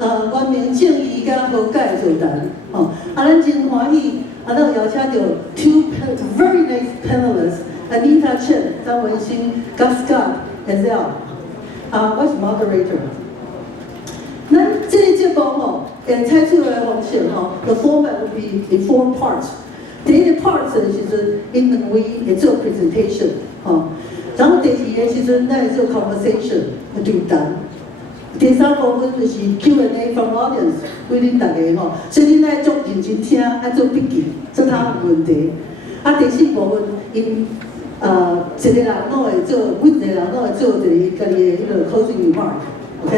原民正义甲和解座谈，咱真欢喜，咱有邀请到 two very nice panelists, Anita Chang 张文新，甲 Scott Ezell， 我是 moderator。咱这个节目采取的方式the format will be in 4 parts。第一个 part 的时阵，因两位会做 presentation， 然后第二个时阵，咱会做 conversation 对谈。第三部分就是 Q&A from audience， 为恁大家所以恁爱做认真听，爱做笔记，做他有问题。第四部分，因一个人拢会做，每一个人拢会做一个家己的迄个 closing remark，OK？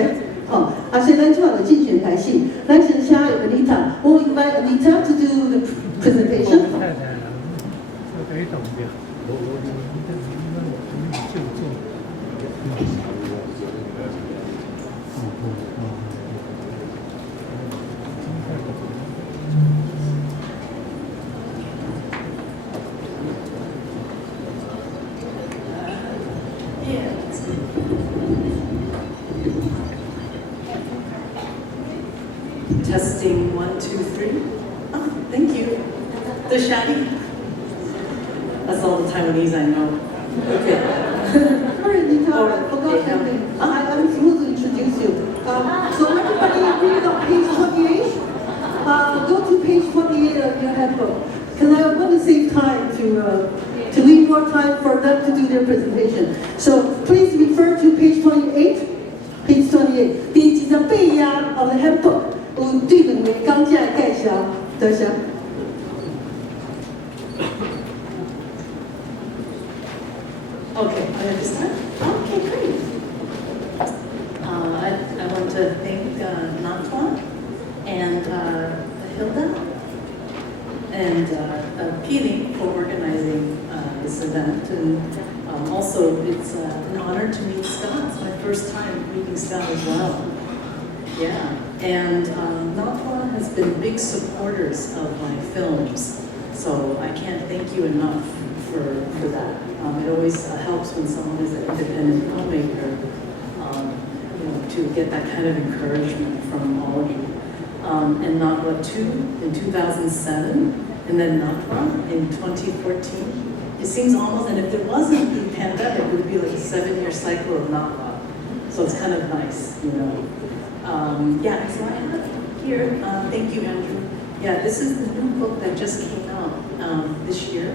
所以咱即摆就进行开始。咱先请 Anita，we'll invite Anita to do the presentation。Testing 1, 2, 3. Oh, thank you. The shadi. That's all the Taiwanese I know. Okay. Sorry, Anita, I forgot something. I'm supposed to introduce you. So everybody read on page 28. Go to page 28 of your handbook. Because I want to save time to leave more time for them to do their presentation. So please refer to page 28. Page 28. The28 of the handbook. 有对两位讲者的介绍，多谢。Okay, I understand. Okay, great. I want to thank NATWA and Hilda and Peely for organizing this event. And also, it's an honor to meet Scott. It's my first time meeting Scott as well. Yeah, and NATWA has been big supporters of my films, so I can't thank you enough for that. It always helps when someone is an independent filmmaker, to get that kind of encouragement from all of you. And NATWA 2 in 2007, and then NATWA in 2014. It seems almost, and if there wasn't the pandemic, it would be like a 7-year cycle of NATWA. So it's kind of nice, Yeah, so I have here, thank you, Andrew. Yeah, this is the new book that just came out this year.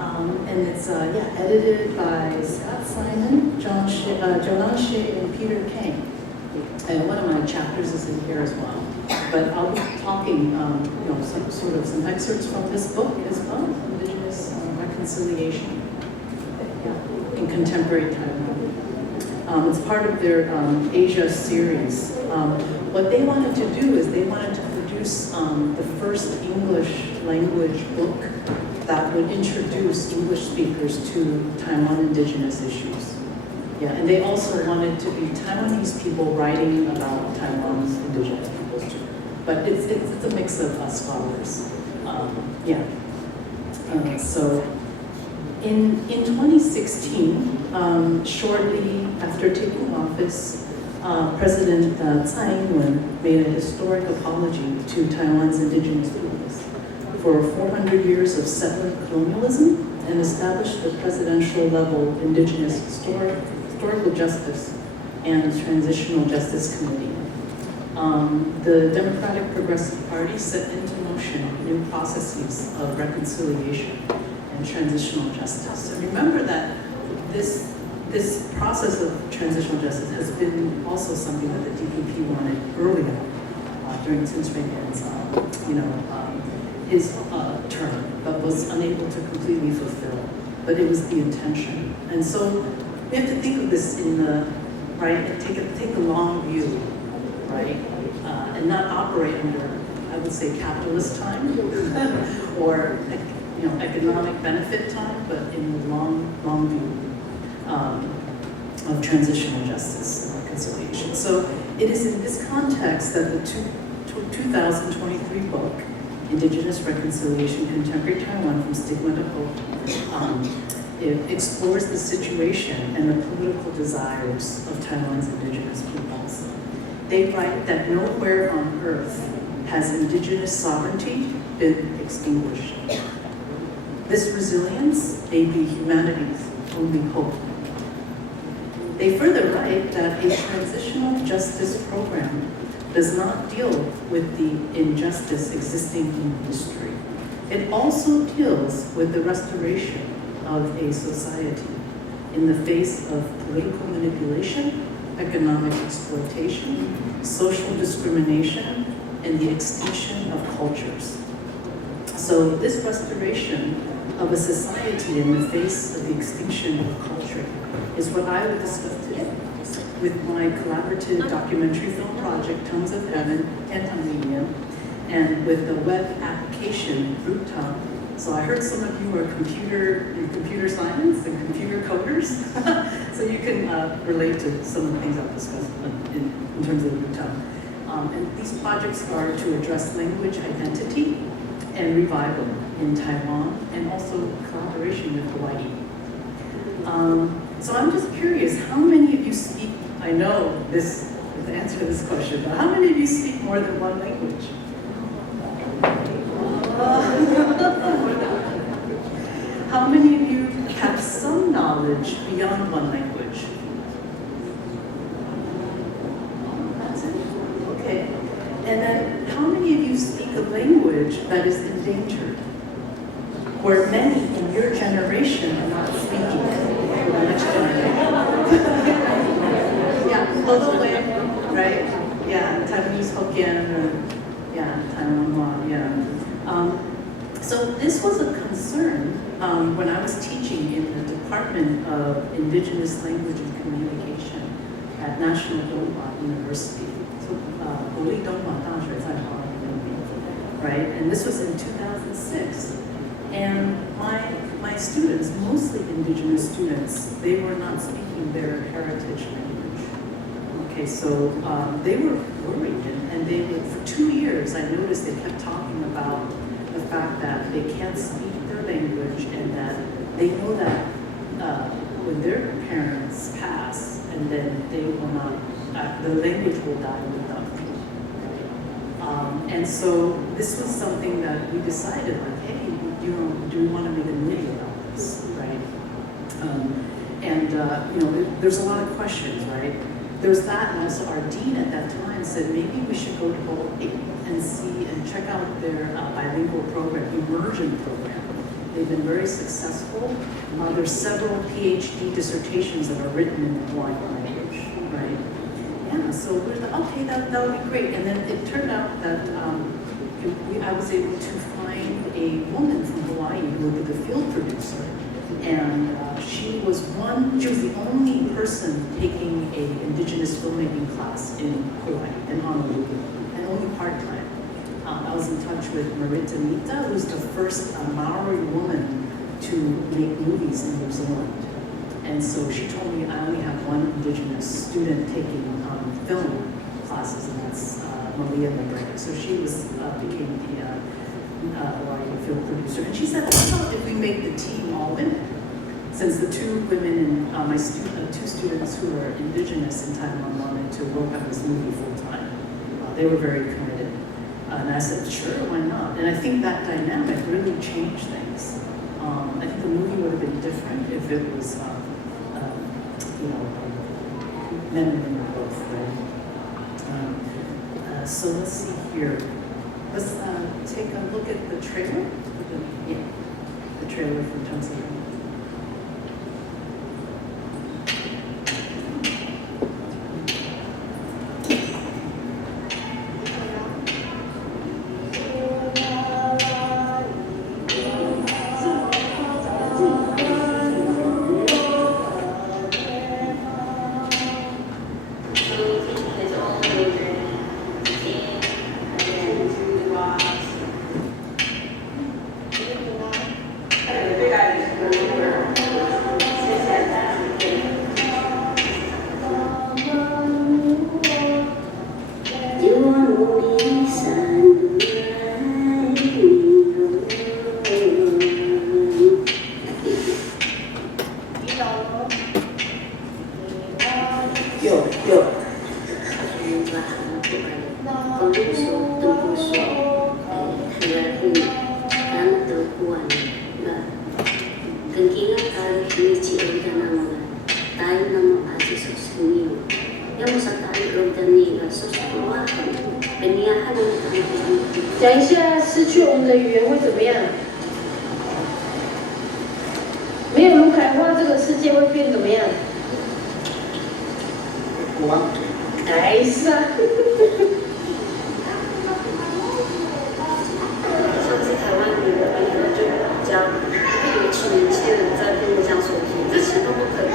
And it's, edited by Scott Simon, Jonan Shea, and Peter Kang. And one of my chapters is in here as well. But I'll be talking, some excerpts from this book as well, Indigenous Reconciliation in Contemporary Taiwan. It's part of their Asia series. What they wanted to do is they wanted to produce the first English language book that would introduce English speakers to Taiwan indigenous issues. Yeah, and they also wanted to be Taiwanese people writing about Taiwan's indigenous peoples too. But it's a mix of scholars. So in 2016, shortly after taking office, President Tsai made a historic apology to Taiwan's indigenous peoples for 400 years of settler colonialism and established the presidential level Indigenous Historical Justice and Transitional Justice Committee. The Democratic Progressive Party set into motion new processes of reconciliation and transitional justice. And remember that this process of transitional justice has been also something that the DPP wanted earlier during Tin Shui-bian's, his term, but was unable to completely fulfill. But it was the intention, and so we have to think of this in the right and take the long view, right, and not operate under, I would say, capitalist time or economic benefit time, but in the long view. Of transitional justice and reconciliation. So it is in this context that the 2023 book, Indigenous Reconciliation, Contemporary Taiwan from Stigma to Hope, it explores the situation and the political desires of Taiwan's indigenous peoples. they write that nowhere on earth has indigenous sovereignty been extinguished. This resilience may be humanity's only hope. They further write that a transitional justice program does not deal with the injustice existing in history. It also deals with the restoration of a society in the face of political manipulation, economic exploitation, social discrimination, and the extinction of cultures. So this restoration of a society in the face of the extinction of culture is what I will discuss today with my collaborative documentary film project, Tongues of Heaven and Tanzania, and with the web application, Rooftop. So I heard some of you are computer science and computer coders, so you can relate to some of the things I've discussed in terms of Rooftop. And these projects are to address language identity and revival in Taiwan, and also collaboration with Hawaii. So I'm just curious, how many of you speak, I know this is the answer to this question, but how many of you speak more than one language? How many of you have some knowledge beyond one language? That's it? Okay. And then how many of you speak a language that is endangered? Where many in your generation are not speaking for the next generation. Yeah, Hodolwe, right? Yeah, Taiwanese Hokkien, or yeah, Taiwanese, yeah. So this was a concern when I was teaching in the Department of Indigenous Language and Communication at National NATWA University. So, right? And this was in 2006. And my students, mostly indigenous students, they were not speaking their heritage language. Okay, so they were worried, and they would, for 2 years, I noticed they kept talking about the fact that they can't speak their language, and that they know that when their parents pass, and then they will not, the language will die with them. And so this was something that we decided, like, hey, do we want to make a movie about this, right? There's a lot of questions, right? There's that, and also our dean at that time said maybe we should go to Hawaii and see and check out their bilingual program, immersion program. They've been very successful. There's several PhD dissertations that are written in the Hawaiian language, right? Yeah, so we thought, okay, that would be great. And then it turned out that I was able to find a woman from Hawaii who would be the field producer. And she was the only person taking an indigenous filmmaking class in Hawaii, in Honolulu, and only part-time. I was in touch with Anita, who's the first Maori woman to make movies in New Zealand. And so she told me I only have one indigenous student taking film classes, and that's Malia McGregor. So she became the Hawaii film producer. And she said, how about if we make the team all women? Since the two women and two students who are indigenous in Taiwan wanted to work on this movie full time, they were very committed. And I said, sure, why not? And I think that dynamic really changed things. I think the movie would have been different if it was, men and women both, right? So let's see here. Let's take a look at the trailer. Yeah, the trailer from Tongues of Heaven. 讲一下失去我们的语言会怎么样？没有卢凯话，这个世界会变怎么样？哎是啊。像是台湾语的可能就比较会有年轻人在跟我讲说，之前都不可能。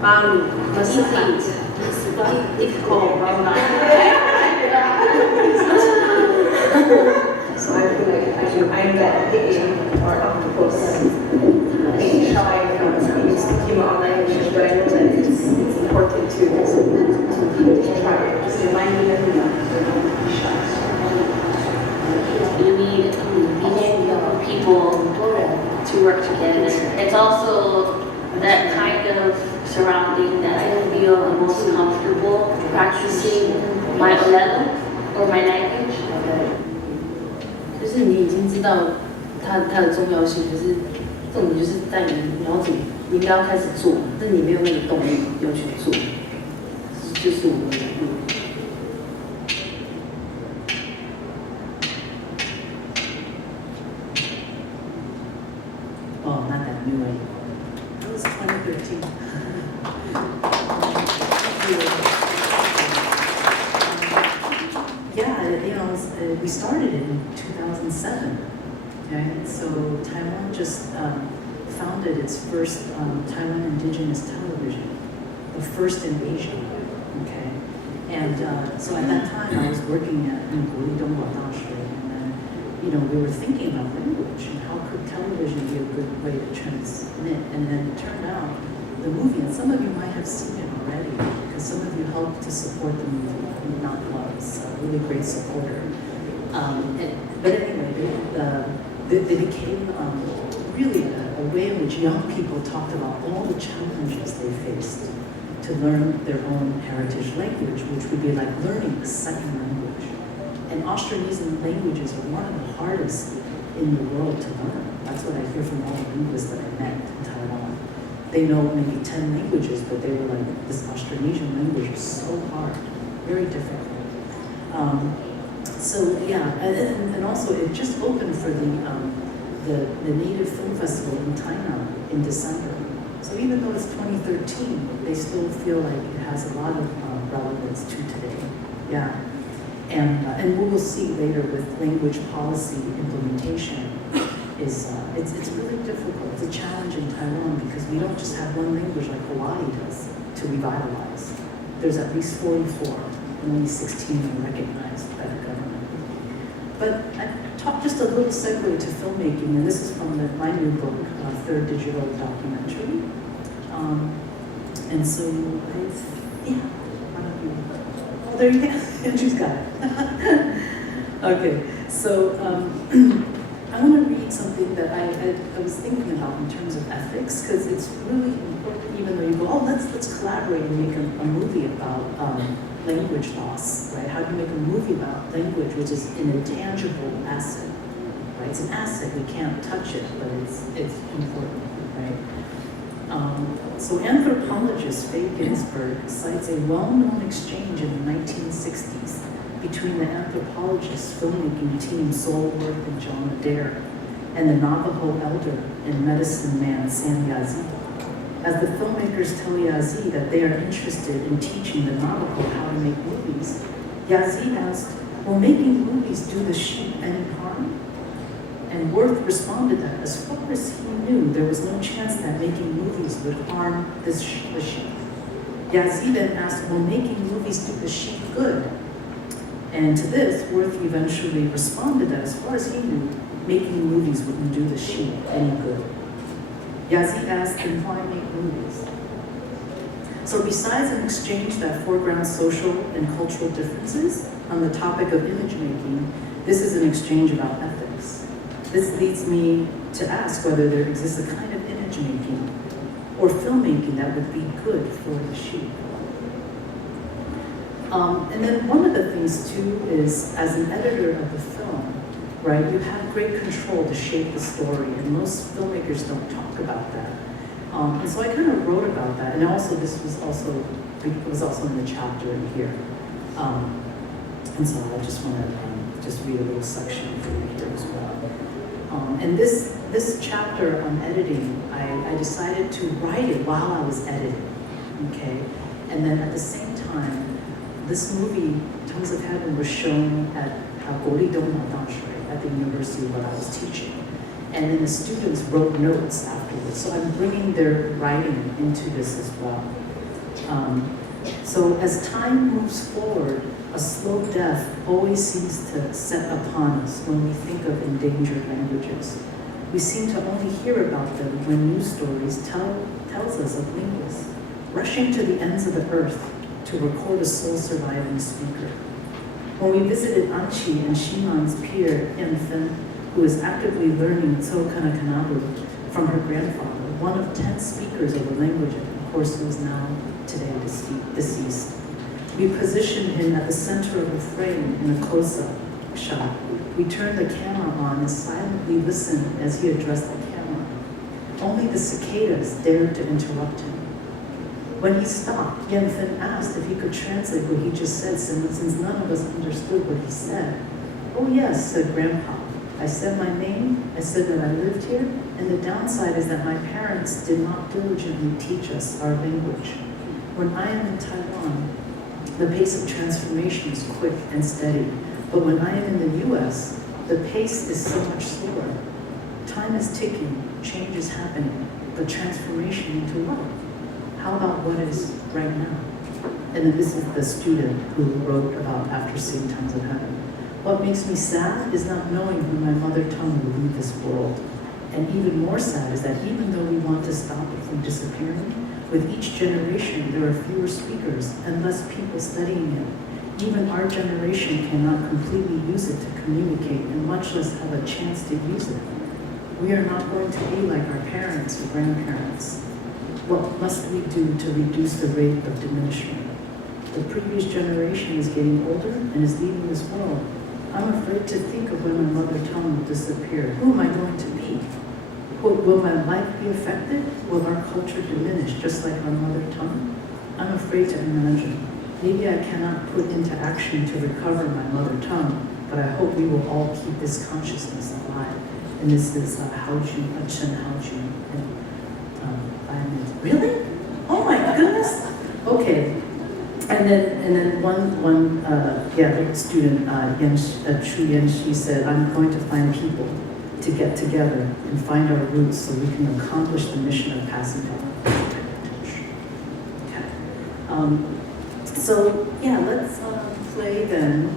Baru, masih So I feel like I'm that getting part of the process. Making sure I speaking my own language, but I know that it's important to try it. Just reminding everyone to be shy. You need people to work together. It's also that kind of surrounding that I feel the most comfortable practicing my level or my language. 就是你已经知道它的重要性，可是重点就是在你要怎么，你应该要开始做，但你没有那个动力要去做，这是我们的路。Oh, not that new way. That was 2013. Yeah, we started in 2007. Okay, so Taiwan just founded its first Taiwan Indigenious television, the first in Asia. Okay, and so at that time I was working at NATWA, and then we were thinking about language and how could television be a good way to transmit. And then it turned out the movie, and some of you might have seen it already because some of you helped to support the movie. NATWA was a really great supporter. But anyway, they became really a way in which young people talked about all the challenges they faced to learn their own heritage language, which would be like learning a second language. And Austronesian languages are one of the hardest in the world to learn. That's what I hear from all the linguists that I met in Taiwan. They know maybe 10 languages, but they were like, this Austronesian language is so hard, very difficult. So yeah, and also it just opened for the Native Film Festival in Tainan in December. So even though it's 2013, they still feel like it has a lot of relevance to today. Yeah. And we will see later with language policy implementation is it's really difficult. It's a challenge in Taiwan because we don't just have one language like Hawaii does to revitalize. There's at least 44, and only 16 are recognized by the government. But I talked just a little segue to filmmaking, and this is from my new book, Third Digital Documentary. And so, yeah. Oh, there you go. Andrew's got it. Okay, so I want to read something that I was thinking about in terms of ethics, because it's really important, even though you go, oh, let's collaborate and make a movie about language loss, right? How do you make a movie about language, which is an intangible asset, right? It's an asset, we can't touch it, but it's important, right? So anthropologist Faye Ginsberg cites a well-known exchange in the 1960s between the anthropologist filmmaking team Solworth and John Adair and the Navajo elder and medicine man Sam Yazzie. As the filmmakers tell Yazzie that they are interested in teaching the Navajo how to make movies, Yazzie asked, will making movies do the sheep any harm? And Worth responded that as far as he knew, there was no chance that making movies would harm the sheep. Yazid then asked, will making movies do the sheep good? And to this, Worth eventually responded that as far as he knew, making movies wouldn't do the sheep any good. Yazid asked, then why make movies? So besides an exchange that foregrounds social and cultural differences on the topic of image making, this is an exchange about ethics. This leads me to ask whether there exists a kind of image making or filmmaking that would be good for the sheep. And then one of the things too is, as an editor of the film, right, you have great control to shape the story, and most filmmakers don't talk about that. And so I kind of wrote about that, and also this was also in the chapter in here. And so I just want to just read a little section for you here as well. And this chapter on editing, I decided to write it while I was editing, okay? And then at the same time, this movie, Tongues of Heaven, was shown at the university where I was teaching. And then the students wrote notes afterwards. So I'm bringing their writing into this as well. So as time moves forward, a slow death always seems to set upon us when we think of endangered languages. We seem to only hear about them when news stories tells us of linguists rushing to the ends of the earth to record a sole surviving speaker. When we visited Anchi and Shiman's peer, Infant, who is actively learning Tsokanakanabu from her grandfather, one of 10 speakers of the language, of course, who is now today deceased. We positioned him at the center of the frame in a close-up shot. We turned the camera on and silently listened as he addressed the camera. Only the cicadas dared to interrupt him. When he stopped, Yenfen asked if he could translate what he just said, since none of us understood what he said. Oh yes, said Grandpa. I said my name, I said that I lived here, and the downside is that my parents did not diligently teach us our language. When I am in Taiwan, the pace of transformation is quick and steady, but when I am in the US, the pace is so much slower. Time is ticking, change is happening, but transformation into what? How about what is right now? And then this is the student who wrote about after seeing Tongues of Heaven. What makes me sad is not knowing when my mother tongue will leave this world. And even more sad is that even though we want to stop it from disappearing, with each generation there are fewer speakers and less people studying it. Even our generation cannot completely use it to communicate and much less have a chance to use it. We are not going to be like our parents or grandparents. What must we do to reduce the rate of diminishment? The previous generation is getting older and is leaving this world. I'm afraid to think of when my mother tongue will disappear. Who am I going to be? Will my life be affected? Will our culture diminish just like our mother tongue? I'm afraid to imagine. Maybe I cannot put into action to recover my mother tongue, but I hope we will all keep this consciousness alive. And this is Chen Haojun. Really? Oh my goodness. Okay. And then one student, Chu Yan, she said, I'm going to find people to get together and find our roots so we can accomplish the mission of passing down. Okay. So yeah, let's play then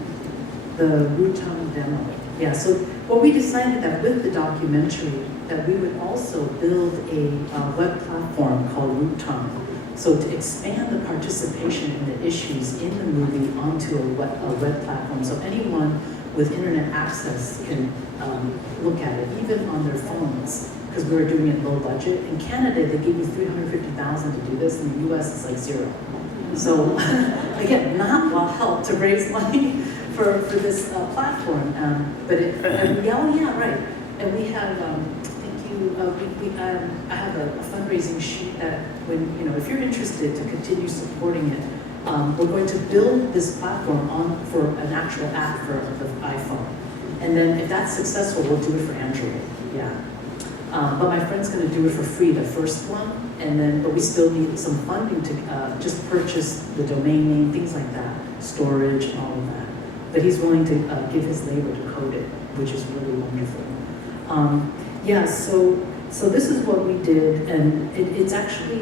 the Root Tongue demo. Yeah, so what we decided that with the documentary that we would also build a web platform called Root Tongue. So to expand the participation in the issues in the movie onto a web platform, so anyone with internet access can look at it, even on their phones, because we were doing it low budget. In Canada, they give you $350,000 to do this. In the US, it's like zero. So again, NATWA helped to raise money for this platform. And we have, I have a fundraising sheet that if you're interested to continue supporting it, we're going to build this platform for an actual app for the iPhone. And then if that's successful, we'll do it for Android, yeah. But my friend's gonna do it for free, the first one, but we still need some funding to just purchase the domain name, things like that, storage, and all of that. But he's willing to give his labor to code it, which is really wonderful. So this is what we did, and it's actually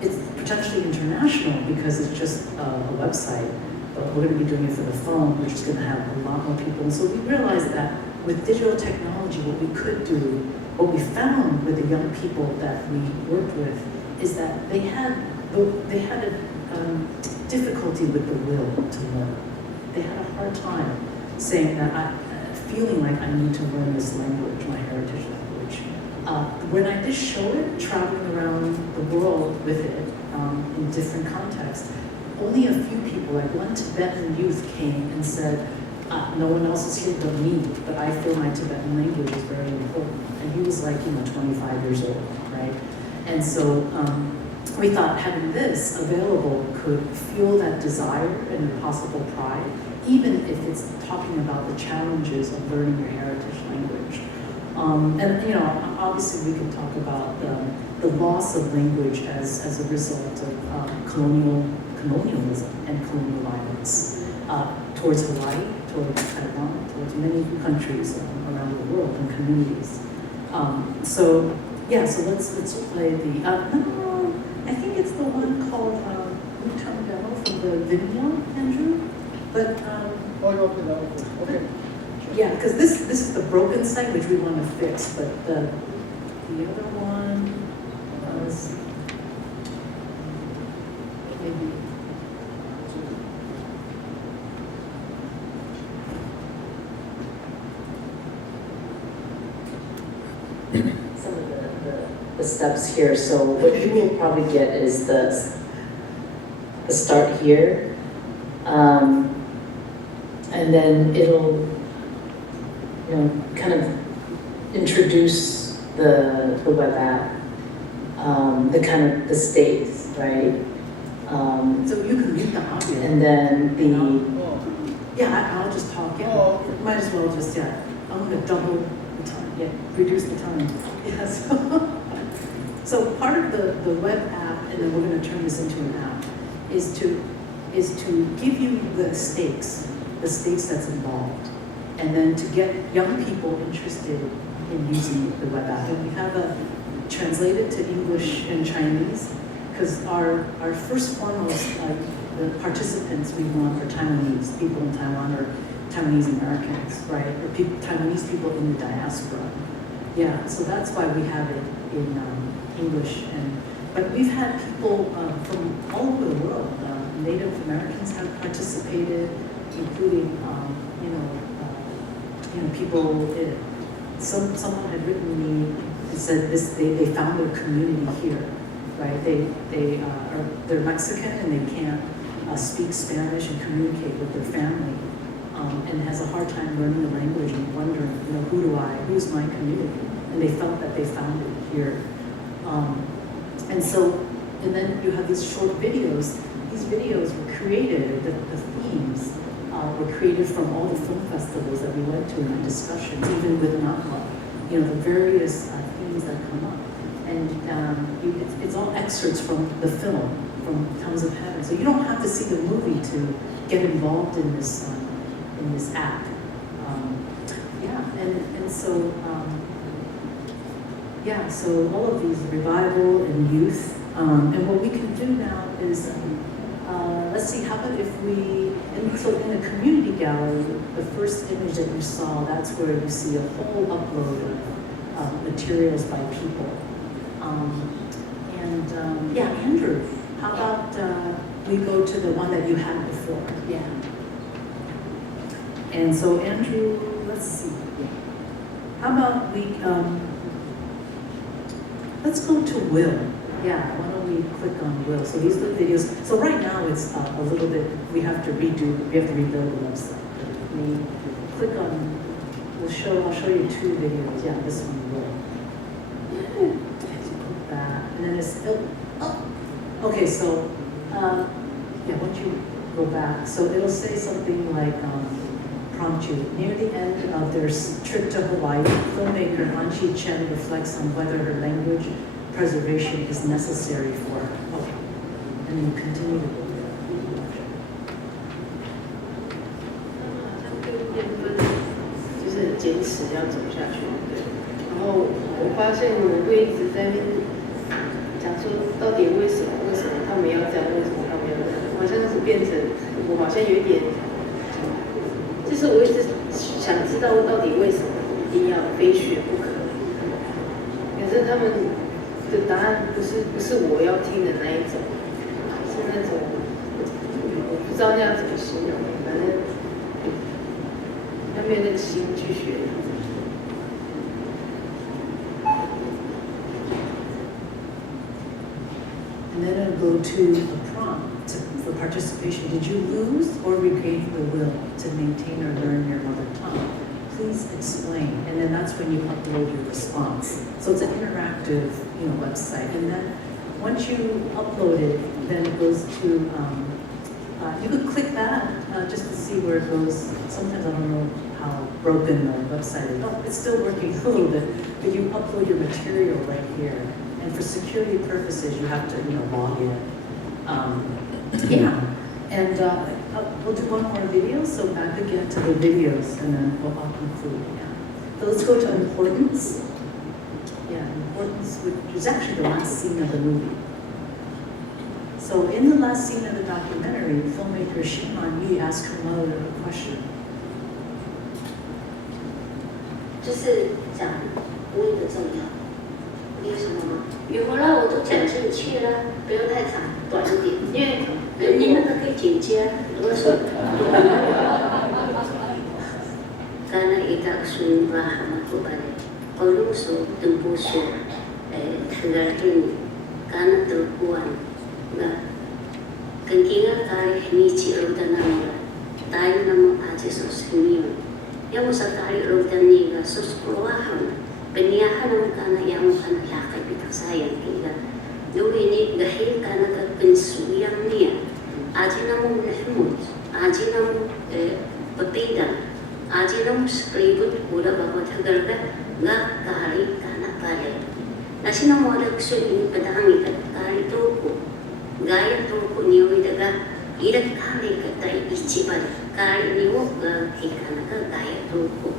it's potentially international because it's just a website, but we're going to be doing it for the phone, which is going to have a lot more people. And so we realized that with digital technology, what we could do, what we found with the young people that we worked with, is that they had a difficulty with the will to learn. They had a hard time saying that feeling like I need to learn this language, my heritage language. When I did show it, traveling around the world with it in different contexts, only a few people, like one Tibetan youth came and said, no one else is here but me, but I feel my Tibetan language is very important. And he was like, 25 years old, right? And so we thought having this available could fuel that desire and possible pride, even if it's talking about the challenges of learning your heritage language. And obviously we can talk about the loss of language as a result of colonialism and colonial violence towards Hawaii, towards Taiwan, towards many countries around the world and communities. So let's play the. I think it's the one called Chang from the video, Andrew. But okay. yeah, because this is the broken site which we want to fix, but the other one was maybe. Some of the steps here. So what you will probably get is the start here, and then it'll kind of introduce the web app, the kind of the states, right? So you can mute the audio. And then I'll just talk. Yeah, might as well just I'm going to double the time. Yeah, reduce the time. Yes. So part of the web app, and then we're going to turn this into an app, is to give you the states that's involved, and then to get young people interested in using the web app. And we have translated to English and Chinese, because our first foremost the participants we want are Taiwanese people in Taiwan, or Taiwanese Americans, right? Or Taiwanese people in the diaspora. Yeah, so that's why we have it in English. But we've had people from all over the world. Native Americans have participated, including people. Someone had written me and said they found their community here, right? They're Mexican and they can't speak Spanish and communicate with their family, and has a hard time learning the language and wondering, who's my community? And they felt that they found it here. And then you have these short videos. These videos were created, the themes were created from all the film festivals that we went to in our discussions, even with NATWA, the various themes that come up. And it's all excerpts from the film, from Tongues of Heaven. So you don't have to see the movie to get involved in this app. So all of these revival and youth, and what we can do now is, let's see, how about if so in the community gallery, the first image that you saw, that's where you see a whole upload of materials by people. Andrew, how about we go to the one that you had before? Yeah. And so Andrew, let's see. How about we, let's go to Will. Yeah, why don't we click on Will? So these are the videos. So right now it's a little bit, we have to rebuild the website. We click on, I'll show you two videos. Yeah, this one, Will. Click that, and then it's, okay, so, why don't you go back? So it'll say something like, prompt you. Near the end of their trip to Hawaii, filmmaker Anchi Chen reflects on whether her language preservation is necessary for her. Okay. And you continue to go there. 就是坚持要走下去，然后我发现我会一直在那边讲说，到底为什么变成我好像有一点，就是我一直想知道到底为什么一定要非学不可。可是他们的答案不是我要听的那一种，是那种我不知道那样怎么形容，反正要没有那个心去学。And then it'll go to the prompt for participation. Did you lose or regain the will to maintain or learn your mother tongue? Please explain. And then that's when you upload your response. So it's an interactive, website. And then once you upload it, then it goes to, you could click that just to see where it goes. Sometimes I don't know how broken the website is. Oh, it's still working a little bit, but you upload your material right here. And for security purposes, you have to, log in. Yeah. And we'll do one more video, so back again to the videos, and then I'll conclude. Yeah. So let's go to importance. Yeah, importance, which is actually the last scene of the movie. So in the last scene of the documentary, filmmaker Chang asked her mother a question. 就是讲无意的重要。你有什么吗？有啦，我都讲进去了，不用太长，短一点，因为你那个可以剪接。我说，karena ika sun rahmat kubale, kalau so tempuso tagal ini, karena terkuan, na kenkinga kali hinici rutan namun, tayo namun aja sos hiniyo, yang usah kali rutan niga sos keluahan. Peniahan ang kana yang kana lakay bitang sayang kaya doon ini dahil kana ka pensuyang niya aji na mo nahmud aji na mo papidan aji na mo skribut kula bago tagal ka nga kari kana kali nasi na mo adagso ini padangi ka kari toko gaya toko niyo idaga idag kali ka tayo ichibad kari niyo kana ka gaya toko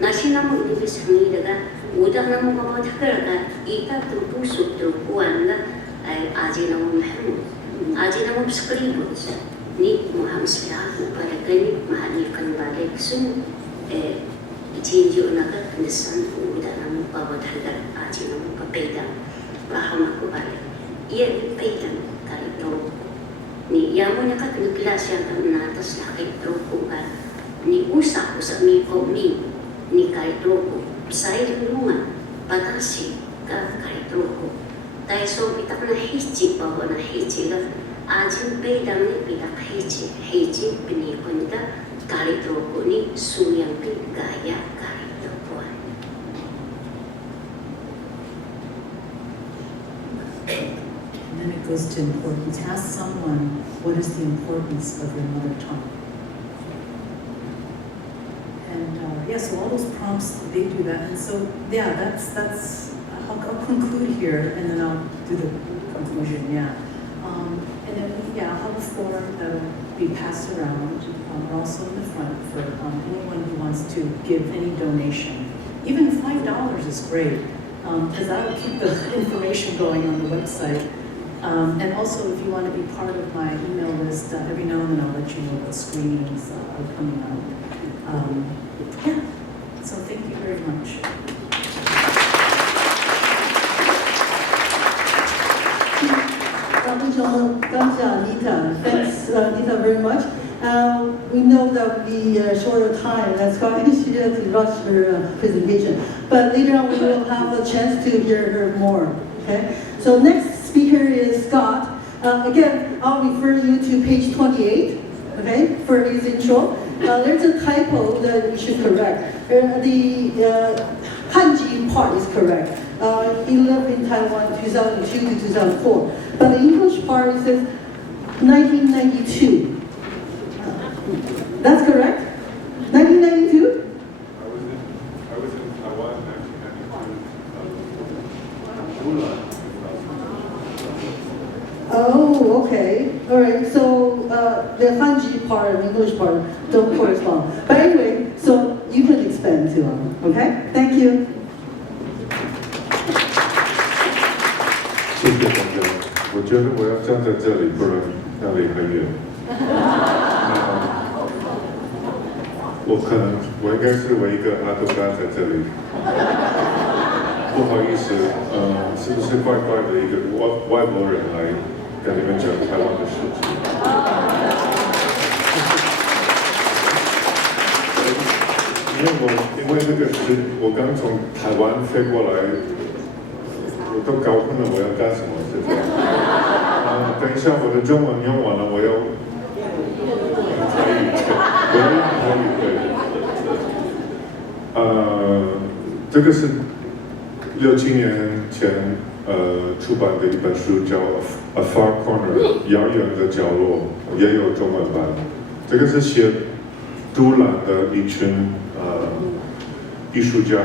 nasi na mo ibis hangi daga udah namu bawa takaraga ika terpusuk terkuan lah aji namu mahmud aji namu skribut ni muham silaku pada kini mahanikan balik sun itinju naga nesan udah namu bawa takar aji namu papedang paham aku balik ia papedang kali tu ni yamu nyakat nuklas yang atas laki terku kan ni usah mi komi ni kali terku saya rumah batasi ka kahit roko. Tayo so pitak na hiji bawa na hiji ka ajin pedang ni pitak hiji pinikon ka kahit roko ni suyang pi gaya kahit rokoan. And then it goes to importance. Ask someone, what is the importance of your mother tongue? So all those prompts, they do that. And so, yeah, that's I'll conclude here, and then I'll do the conclusion, yeah. And then, yeah, I'll have a form that will be passed around, also in the front for anyone who wants to give any donation. Even $5 is great, because that will keep the information going on the website. And also, if you want to be part of my email list, every now and then I'll let you know what screenings are coming out. Yeah, so thank you very much. Anita. Thanks, Anita, very much. We know that we are short of time, that's why she had to rush her presentation. But later on, we will have a chance to hear her more. Okay. So next speaker is Scott. Again, I'll refer you to page 28. Okay, for his intro. There's a typo that we should correct. The Hanji part is correct. He lived in Taiwan 2002 to 2004. But the English part says 1992. That's correct? 1992? I was in Taiwan in 1992. Oh, okay. All right. So the Hanji part and English part don't correspond. But anyway, so you can expand to them. Okay? Thank you. 谢谢大家。我觉得我要站在这里，不然那里很远。我应该是唯一一个阿多嘎在这里，不好意思，是不是怪怪的一个外国人来跟你们讲台湾的事情？因为那个我刚从台湾飞过来，我都搞混了我要干什么现在。等一下我的中文用完了，我要台语，我要用台语对。这个是6、7年前出版的一本书，叫《A Far Corner》遥远的角落，也有中文版。这个是写都兰的一群艺术家，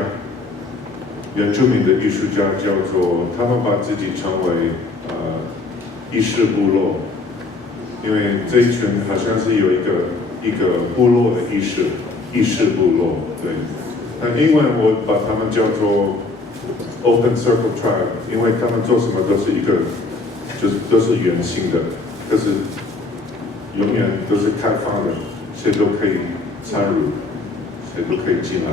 原住民的艺术家，叫做他们把自己称为意识部落，因为这一群好像是有一个部落的意识部落，对。那英文我把他们叫做 Open Circle Tribe， 因为他们做什么都是就是都是圆形的，就是永远都是开放的，谁都可以参与，谁都可以进来。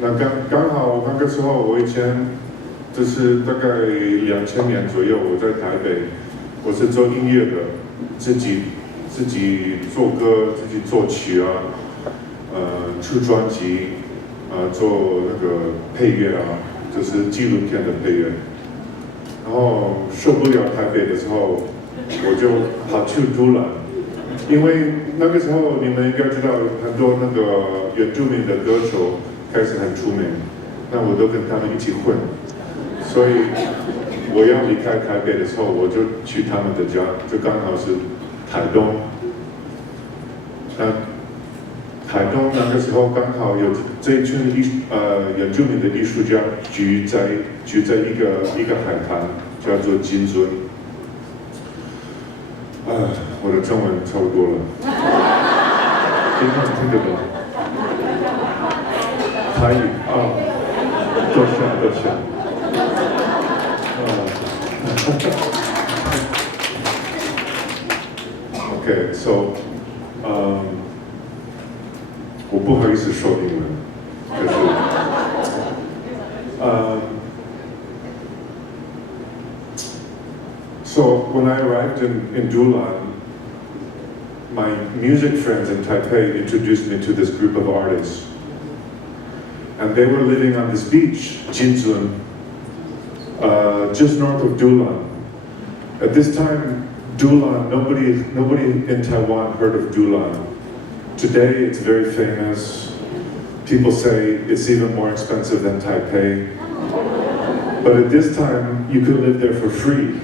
那刚好那个时候，我以前就是大概2000年左右，我在台北，我是做音乐的，自己做歌，自己作曲啊。出专辑，做那个配乐啊，就是纪录片的配乐。然后受不了台北的时候，我就跑去都兰，因为那个时候你们应该知道，很多那个原住民的歌手开始很出名，那我都跟他们一起混，所以我要离开台北的时候，我就去他们的家，就刚好是台东。台东那个时候刚好有这一群原住民的艺术家聚在一个海滩，叫做金樽。我的中文差不多了，听得懂？台语多谢。Okay, so, 我不好意思说英文，就是So when I arrived in Dulan, my music friends in Taipei introduced me to this group of artists. And they were living on this beach, Jinzun, just north of Dulan. At this time, Dulan, nobody in Taiwan heard of Dulan. Today, it's very famous. People say it's even more expensive than Taipei. But at this time, you could live there for free.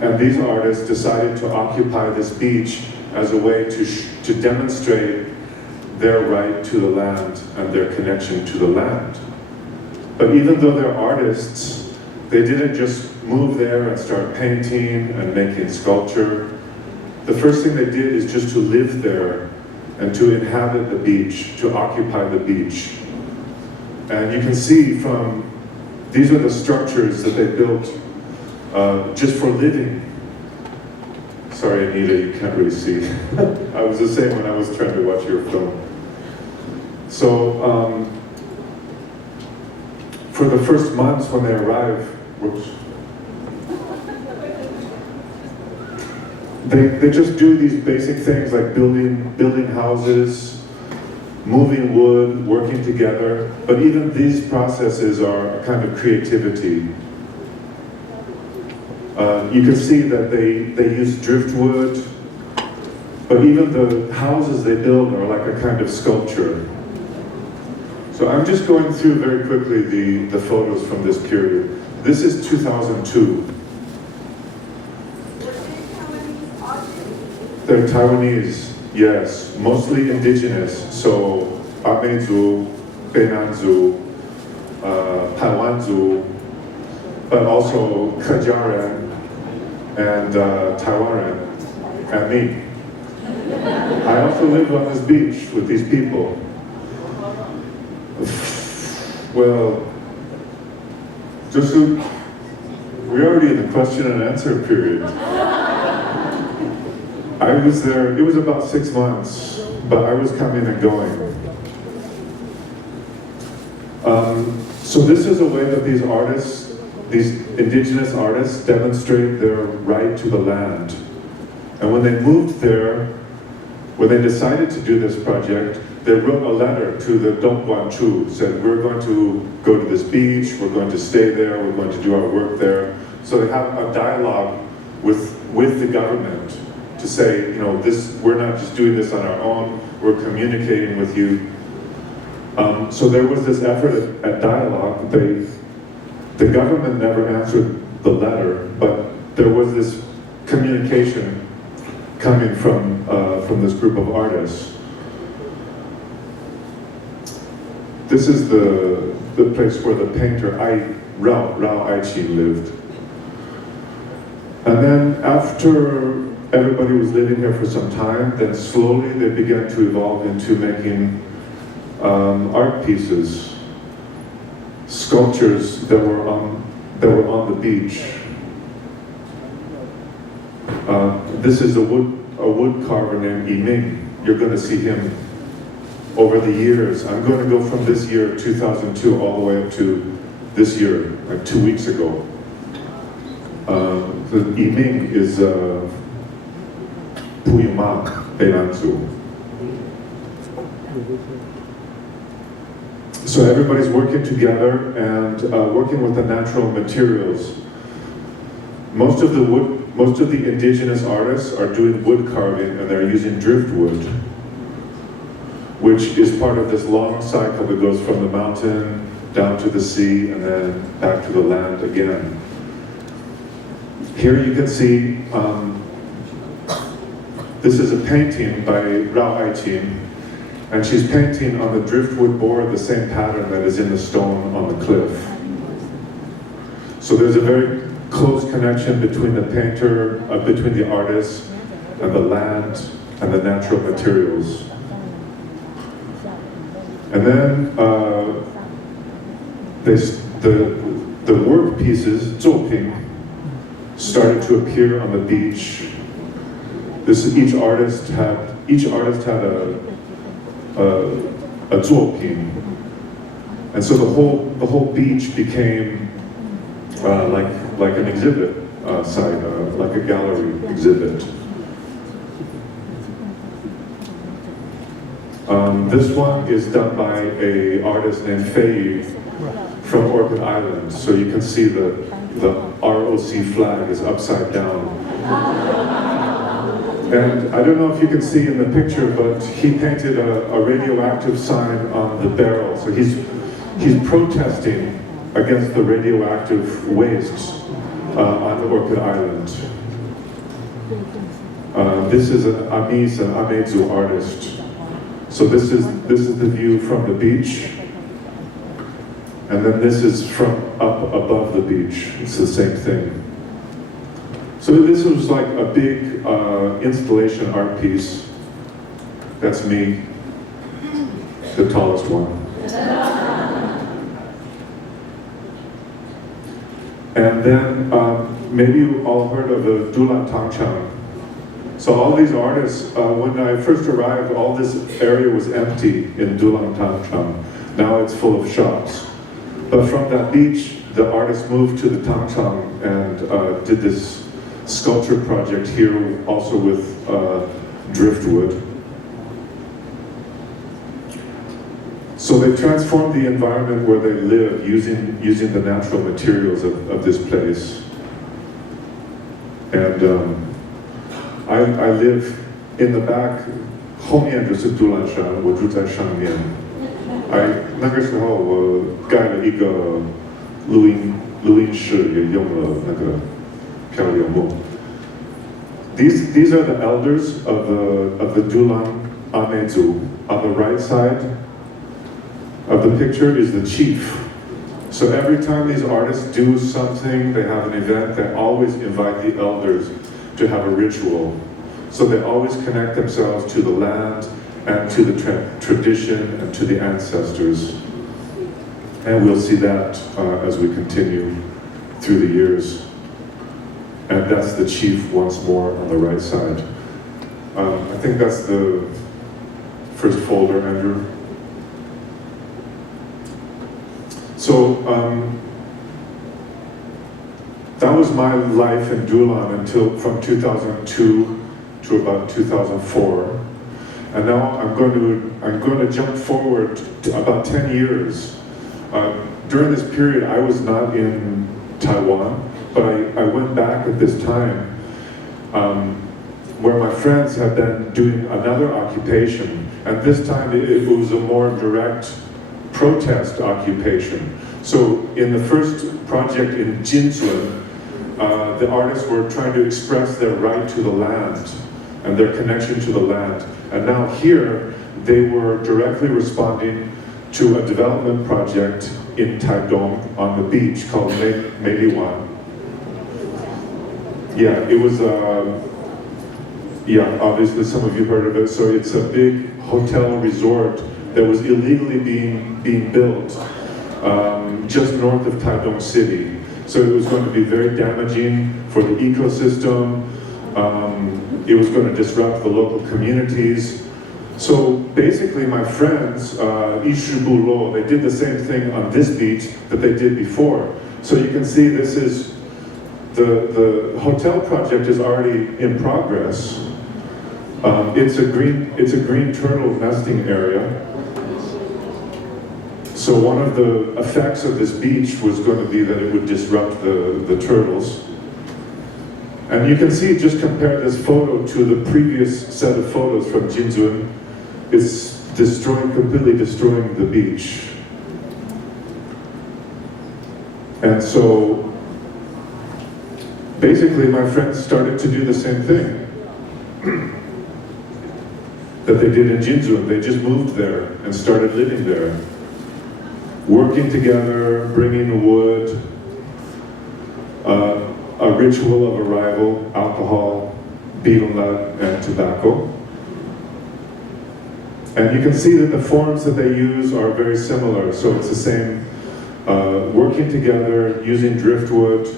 And these artists decided to occupy this beach as a way to demonstrate their right to the land and their connection to the land. But even though they're artists, they didn't just move there and start painting and making sculpture. The first thing they did is just to live there and to inhabit the beach, to occupy the beach. And you can see these are the structures that they built just for living. Sorry, Anita, you can't really see. I was the same when I was trying to watch your film. So, for the first months when they arrive, They just do these basic things like building houses, moving wood, working together. But even these processes are a kind of creativity. You can see that they use driftwood, but even the houses they build are like a kind of sculpture. So I'm just going through very quickly the photos from this period. This is 2002. They're Taiwanese, yes, mostly indigenous. So Amezu, Benanzu, Taiwanzu, but also Kajaran and Taiwanan, and me. I also lived on this beach with these people. Well, we're already in the question and answer period. I was there, it was about 6 months, but I was coming and going. So this is a way that these artists, these indigenous artists, demonstrate their right to the land. And when they moved there, when they decided to do this project, they wrote a letter to the Dongguan Chu, said, we're going to go to this beach, we're going to stay there, we're going to do our work there. So they have a dialogue with the government to say, you know, we're not just doing this on our own, we're communicating with you. So there was this effort at dialogue. The government never answered the letter, but there was this communication coming from this group of artists. This is the place where the painter Rao Aiqi lived. And then after everybody was living here for some time, then slowly they began to evolve into making art pieces, sculptures that were on the beach. This is a wood carver named Yiming. You're going to see him over the years. I'm going to go from this year, 2002, all the way up to this year, like 2 weeks ago. The Yiming is Puyuma Beilanzu. So everybody's working together and working with the natural materials. Most of the indigenous artists are doing wood carving, and they're using driftwood, which is part of this long cycle that goes from the mountain down to the sea and then back to the land again. Here you can see, this is a painting by Rao Aiqi, and she's painting on the driftwood board the same pattern that is in the stone on the cliff. So there's a very close connection between the painter, between the artist, and the land, and the natural materials. And then the work pieces, 作品, started to appear on the beach. Each artist had a 作品, and so the whole beach became like an exhibit site, like a gallery exhibit. This one is done by an artist named Fei from Orchid Island. So you can see the ROC flag is upside down. And I don't know if you can see in the picture, but he painted a radioactive sign on the barrel. So he's protesting against the radioactive wastes on the Orchid Island. This is an Amezu artist. So this is the view from the beach, and then this is from up above the beach. It's the same thing. So this was like a big installation art piece. That's me, the tallest one. And then maybe you all heard of the Dulan Chang. So all these artists, when I first arrived, all this area was empty in Dulan Chang. Now it's full of shops. But from that beach, the artists moved to the Tangchang and did this sculpture project here, also with driftwood. So they transformed the environment where they live using the natural materials of this place. And I live in the back, 后面就是独兰山，我住在上面。那个时候我盖了一个录音室，也用了那个漂流木。These are the elders of the Dulan Amezu. On the right side of the picture is the chief. So every time these artists do something, they have an event, they always invite the elders to have a ritual. So they always connect themselves to the land and to the tradition and to the ancestors. And we'll see that as we continue through the years. And that's the chief once more on the right side. I think that's the first folder, Andrew. So that was my life in Dulan until from 2002 to about 2004. And now I'm going to jump forward to about 10 years. During this period, I was not in Taiwan, but I went back at this time where my friends had been doing another occupation, and this time it was a more direct protest occupation. So in the first project in Jinzun, the artists were trying to express their right to the land and their connection to the land. And now here, they were directly responding to a development project in Taidong on the beach called Meiliwan. Yeah, it was, obviously some of you heard of it. So it's a big hotel resort that was illegally being built just north of Taidong City. So it was going to be very damaging for the ecosystem. It was going to disrupt the local communities. So basically my friends, Ishibulo, they did the same thing on this beach that they did before. So you can see this is, the hotel project is already in progress. It's a green turtle nesting area. So one of the effects of this beach was going to be that it would disrupt the turtles. And you can see, just compare this photo to the previous set of photos from Jinzun. It's completely destroying the beach. And so, basically my friends started to do the same thing that they did in Jinzun. They just moved there and started living there. Working together, bringing wood, a ritual of arrival, alcohol, betel nut, and tobacco. And you can see that the forms that they use are very similar. So it's the same, working together, using driftwood,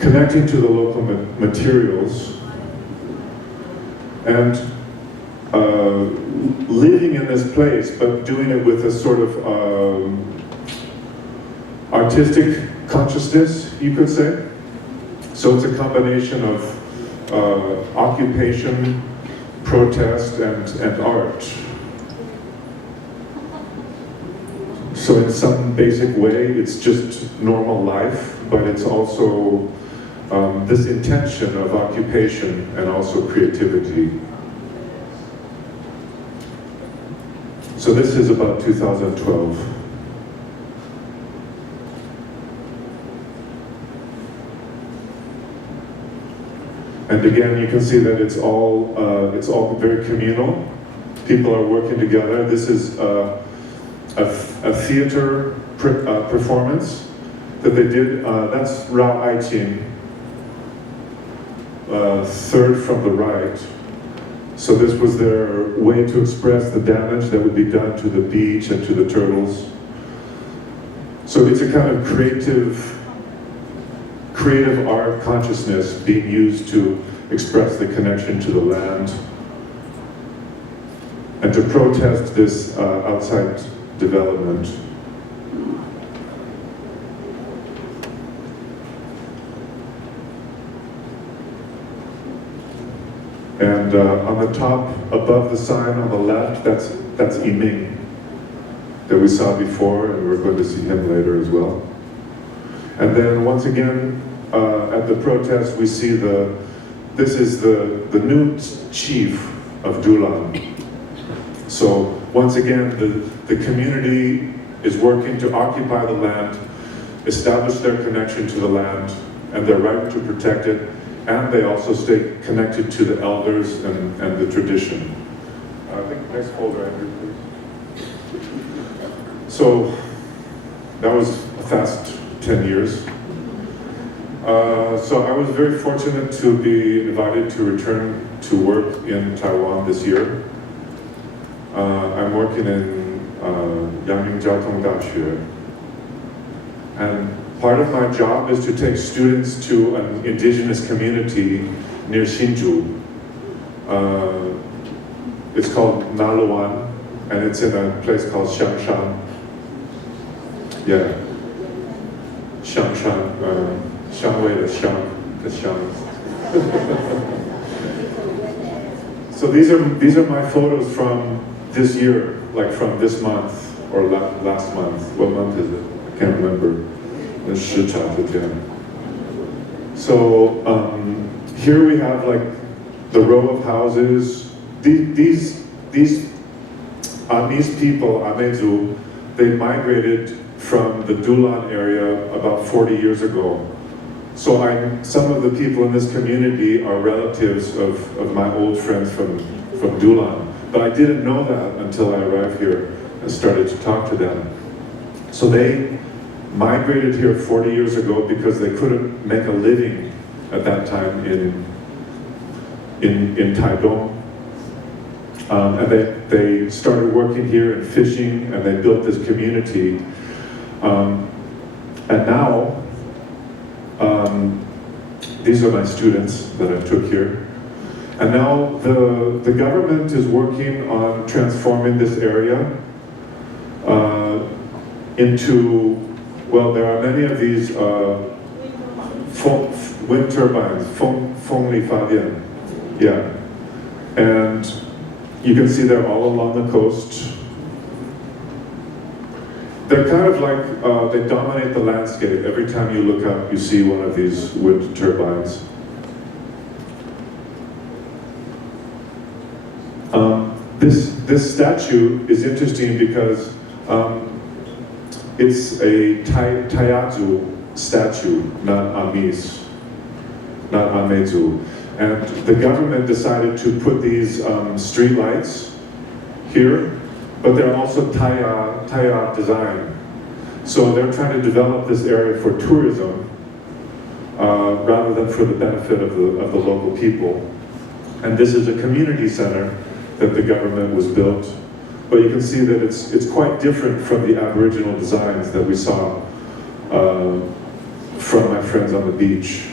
connecting to the local materials, and living in this place, but doing it with a sort of artistic consciousness, you could say. So it's a combination of occupation, protest, and art. So in some basic way, it's just normal life, but it's also this intention of occupation and also creativity. So this is about 2012. And again, you can see that it's all very communal. People are working together. This is a theater performance that they did. That's Rao Aiqin, third from the right. So this was their way to express the damage that would be done to the beach and to the turtles. So it's a kind of creative art consciousness being used to express the connection to the land and to protest this outside development. And on the top, above the sign on the left, that's Yiming that we saw before, and we're going to see him later as well. And then once again, at the protest, we see this is the new chief of Dulan. So once again, the community is working to occupy the land, establish their connection to the land and their right to protect it, and they also stay connected to the elders and the tradition. I think next folder, Andrew, please. So that was a fast 10 years. So I was very fortunate to be invited to return to work in Taiwan this year. I'm working in Yanming Jiaotong Daxue. And part of my job is to take students to an indigenous community near Hsinchu. It's called NATWA, and it's in a place called Shangshan. Yeah, Shangshan, 香味的香的香. So these are my photos from this year, like from this month or last month. What month is it? I can't remember. So here we have like the row of houses. These Amis people, Amezu, they migrated from the Dulan area about 40 years ago. So some of the people in this community are relatives of my old friends from Dulan. But I didn't know that until I arrived here and started to talk to them. So they migrated here 40 years ago because they couldn't make a living at that time in Taidong. And they started working here and fishing, and they built this community. And now, these are my students that I took here. And now the government is working on transforming this area into, well, there are many of these wind turbines, 风力发电, yeah. And you can see they're all along the coast. They're kind of like, they dominate the landscape. Every time you look up, you see one of these wind turbines. This statue is interesting because it's a Taiyazu statue, not Amis, not Amezu. And the government decided to put these street lights here, but they're also Taiya design. So they're trying to develop this area for tourism rather than for the benefit of the local people. And this is a community center that the government was built. But you can see that it's quite different from the Aboriginal designs that we saw from my friends on the beach.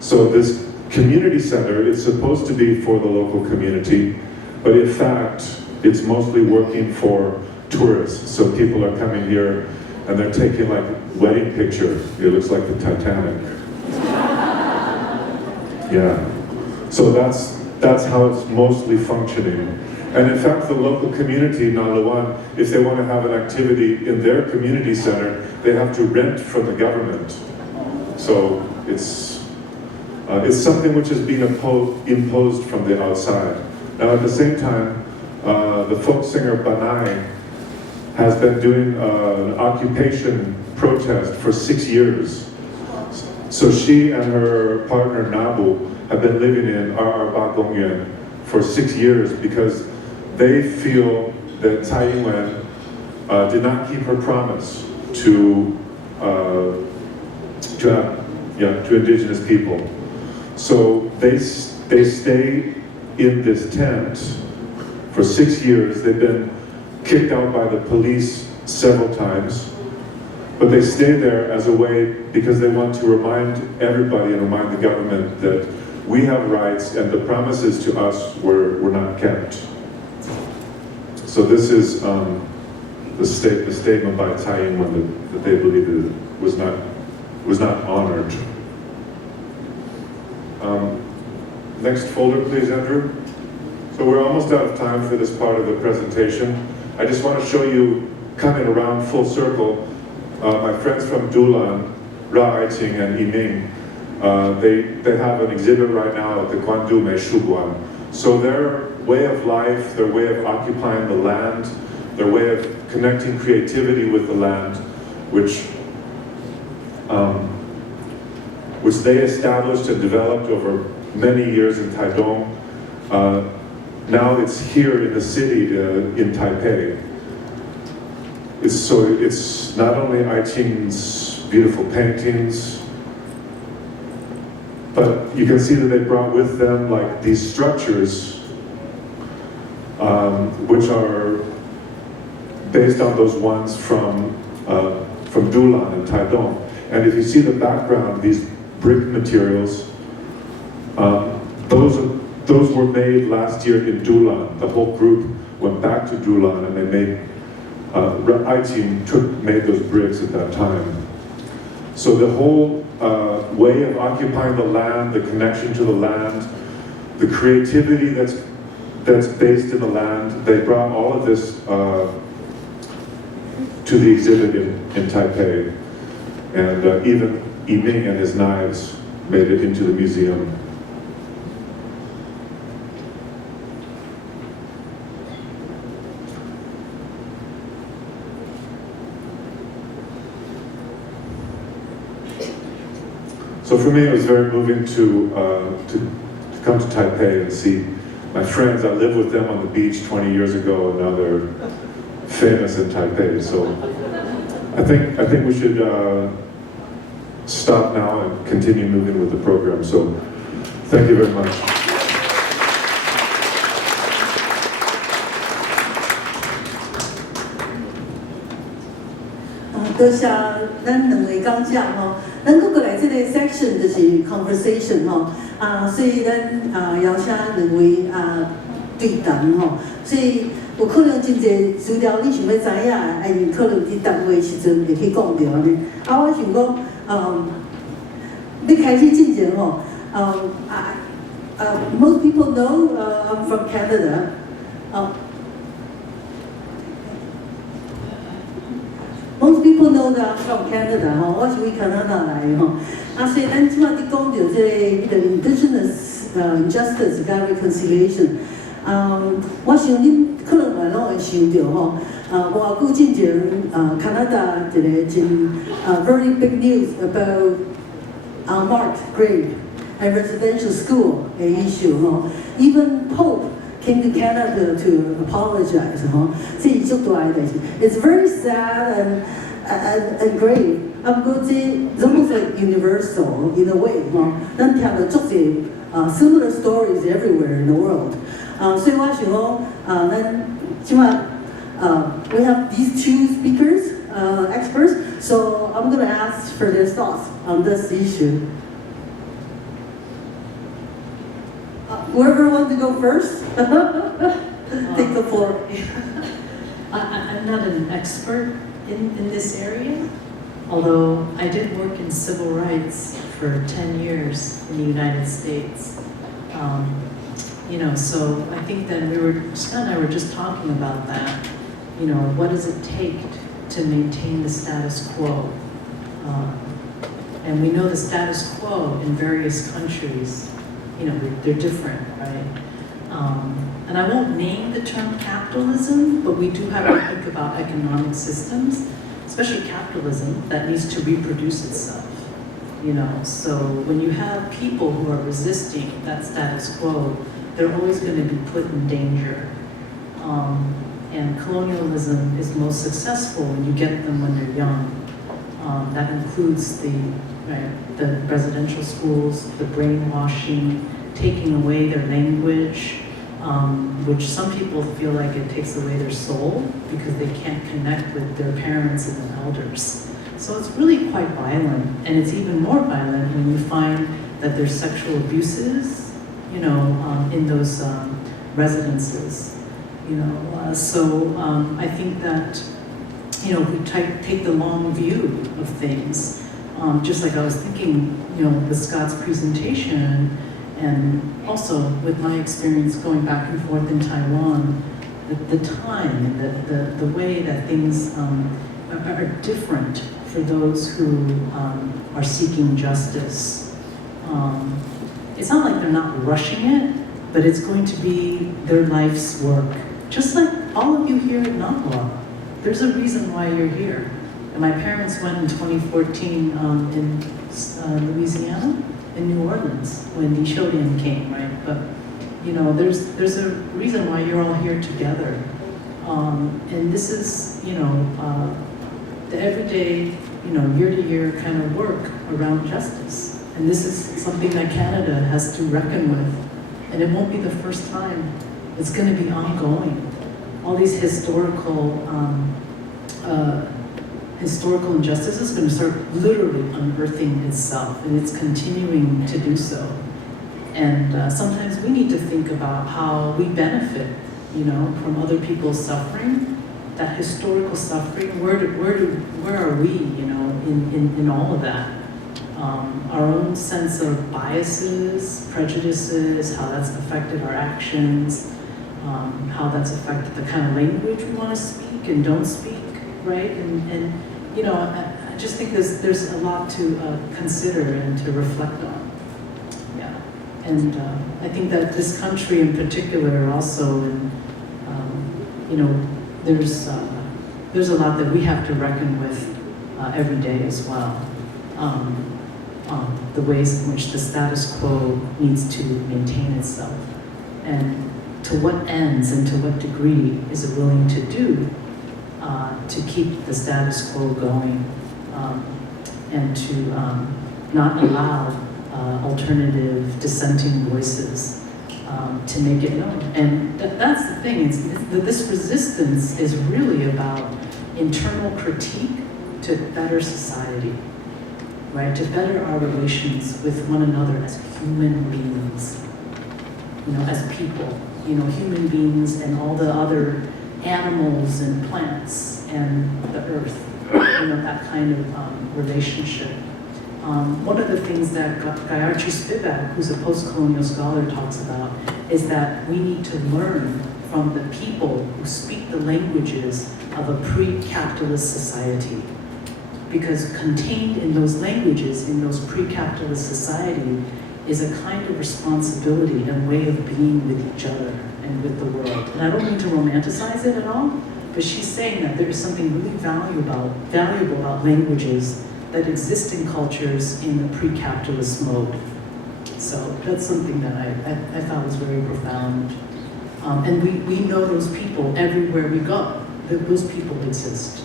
So this community center is supposed to be for the local community, but in fact, it's mostly working for tourists. So people are coming here and they're taking like wedding picture. It looks like the Titanic. Yeah. So that's how it's mostly functioning. And in fact, the local community, Nalawan, if they want to have an activity in their community center, they have to rent from the government. So it's something which is being imposed from the outside. Now at the same time, the folk singer Banai has been doing an occupation protest for 6 years. So she and her partner Nabu have been living in Ba Gongyuan for 6 years because they feel that Tsai Ing-wen did not keep her promise to indigenous people. So they stay in this tent for 6 years. They've been kicked out by the police several times, but they stay there as a way because they want to remind everybody and remind the government that we have rights and the promises to us were not kept. So this is the statement by Tsai Ing-wen that they believe was not honored. Next folder, please, Andrew. So we're almost out of time for this part of the presentation. I just want to show you, coming around full circle, my friends from Dulan, Ra Aiting and Yiming, they have an exhibit right now at the Guandu Meishuguan. So their way of life, their way of occupying the land, their way of connecting creativity with the land, which they established and developed over many years in Taidong. Now it's here in the city in Taipei. It's not only Aiting's beautiful paintings, but you can see that they brought with them like these structures, which are based on those ones from Dulan and Taidong. And if you see the background, these brick materials, those were made last year in Dulan. The whole group went back to Dulan and they made, I-Team made those bricks at that time. So the whole way of occupying the land, the connection to the land, the creativity that's based in the land, they brought all of this to the exhibit in Taipei. And even Yiming and his knives made it into the museum. So for me, it was very moving to come to Taipei and see my friends. I lived with them on the beach 20 years ago, and now they're famous in Taipei. So I think we should stop now and continue moving with the program. So thank you very much.多谢咱两位讲者吼，咱搁过来这个 section 就是 conversation 吼，所以咱邀请两位对谈吼，所以有可能真侪资料你想要知影，因可能伫谈话时阵会去讲到安尼。我想讲，要开始进前吼，most people know I'm from Canada. Most people know that I'm from Canada 吼，我是为加拿大来的吼。所以咱即摆伫讲到这个 Indigenious justice 甲 Reconciliation， 我想恁可能嘛拢会想到吼，偌久之前加拿大一个真very big news about unmarked grave and residential school 的 issue 吼 ，even Pope came to Canada to apologize 吼，这是足大的代志。It's very sad and great. I'm going to say it's almost like universal in a way 吼，咱听到足侪similar stories everywhere in the world. 所以我想讲，咱即摆we have these two speakers, experts. So I'm going to ask for their thoughts on this issue. Whoever wants to go first, take the floor. I'm not an expert in this area, although I did work in civil rights for 10 years in the United States. So I think that Scott and I were just talking about that. What does it take to maintain the status quo? And we know the status quo in various countries, they're different, right? And I won't name the term capitalism, but we do have to think about economic systems, especially capitalism, that needs to reproduce itself. So when you have people who are resisting that status quo, they're always going to be put in danger. And colonialism is most successful when you get them when they're young. That includes the residential schools, the brainwashing, taking away their language, which some people feel like it takes away their soul because they can't connect with their parents and their elders. So it's really quite violent, and it's even more violent when you find that there's sexual abuses, in those residences. So I think that, if we take the long view of things, just like I was thinking, with Scott's presentation, and also with my experience going back and forth in Taiwan, the time and the way that things are different for those who are seeking justice. It's not like they're not rushing it, but it's going to be their life's work. Just like all of you here at NATWA, there's a reason why you're here. And my parents went in 2014 in Louisiana, in New Orleans, when the Shodan came, right? But there's a reason why you're all here together. And this is, the everyday, year-to-year kind of work around justice. And this is something that Canada has to reckon with. And it won't be the first time. It's going to be ongoing. All these historical injustice is going to start literally unearthing itself, and it's continuing to do so. And sometimes we need to think about how we benefit, from other people's suffering, that historical suffering. Where are we, in all of that? Our own sense of biases, prejudices, how that's affected our actions, how that's affected the kind of language we want to speak and don't speak, right? And I just think there's a lot to consider and to reflect on. Yeah, and I think that this country in particular also, there's a lot that we have to reckon with every day as well. The ways in which the status quo needs to maintain itself, and to what ends and to what degree is it willing to do to keep the status quo going, and to not allow alternative dissenting voices to make it known. And that's the thing, this resistance is really about internal critique to better society, right? To better our relations with one another as human beings, as people, human beings and all the other animals and plants and the earth, that kind of relationship. One of the things that Gayatri Spivak, who's a post-colonial scholar, talks about is that we need to learn from the people who speak the languages of a pre-capitalist society. Because contained in those languages, in those pre-capitalist society, is a kind of responsibility and way of being with each other and with the world. And I don't mean to romanticize it at all, but she's saying that there is something really valuable about languages that exist in cultures in the pre-capitalist mode. So that's something that I thought was very profound. And we know those people everywhere we go. Those people exist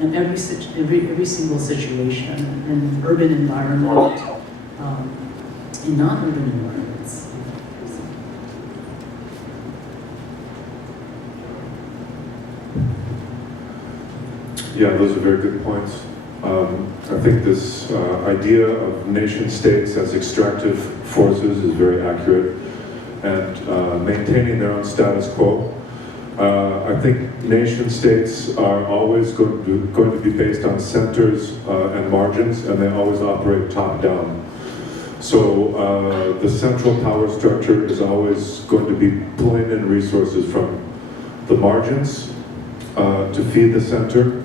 in every single situation, in urban environment, in non-urban environments. Yeah, those are very good points. I think this idea of nation states as extractive forces is very accurate, and maintaining their own status quo. I think nation states are always going to be based on centers and margins, and they always operate top down. So the central power structure is always going to be pulling in resources from the margins to feed the center.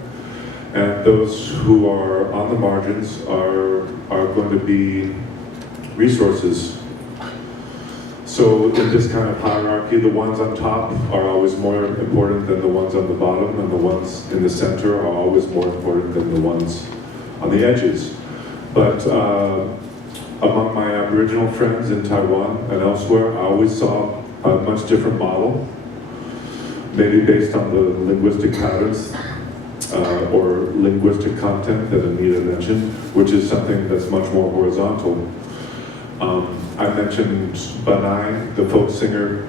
And those who are on the margins are going to be resources. So in this kind of hierarchy, the ones on top are always more important than the ones on the bottom, and the ones in the center are always more important than the ones on the edges. But among my Aboriginal friends in Taiwan and elsewhere, I always saw a much different model, maybe based on the linguistic patterns or linguistic content that Anita mentioned, which is something that's much more horizontal. I mentioned Banai, the folk singer,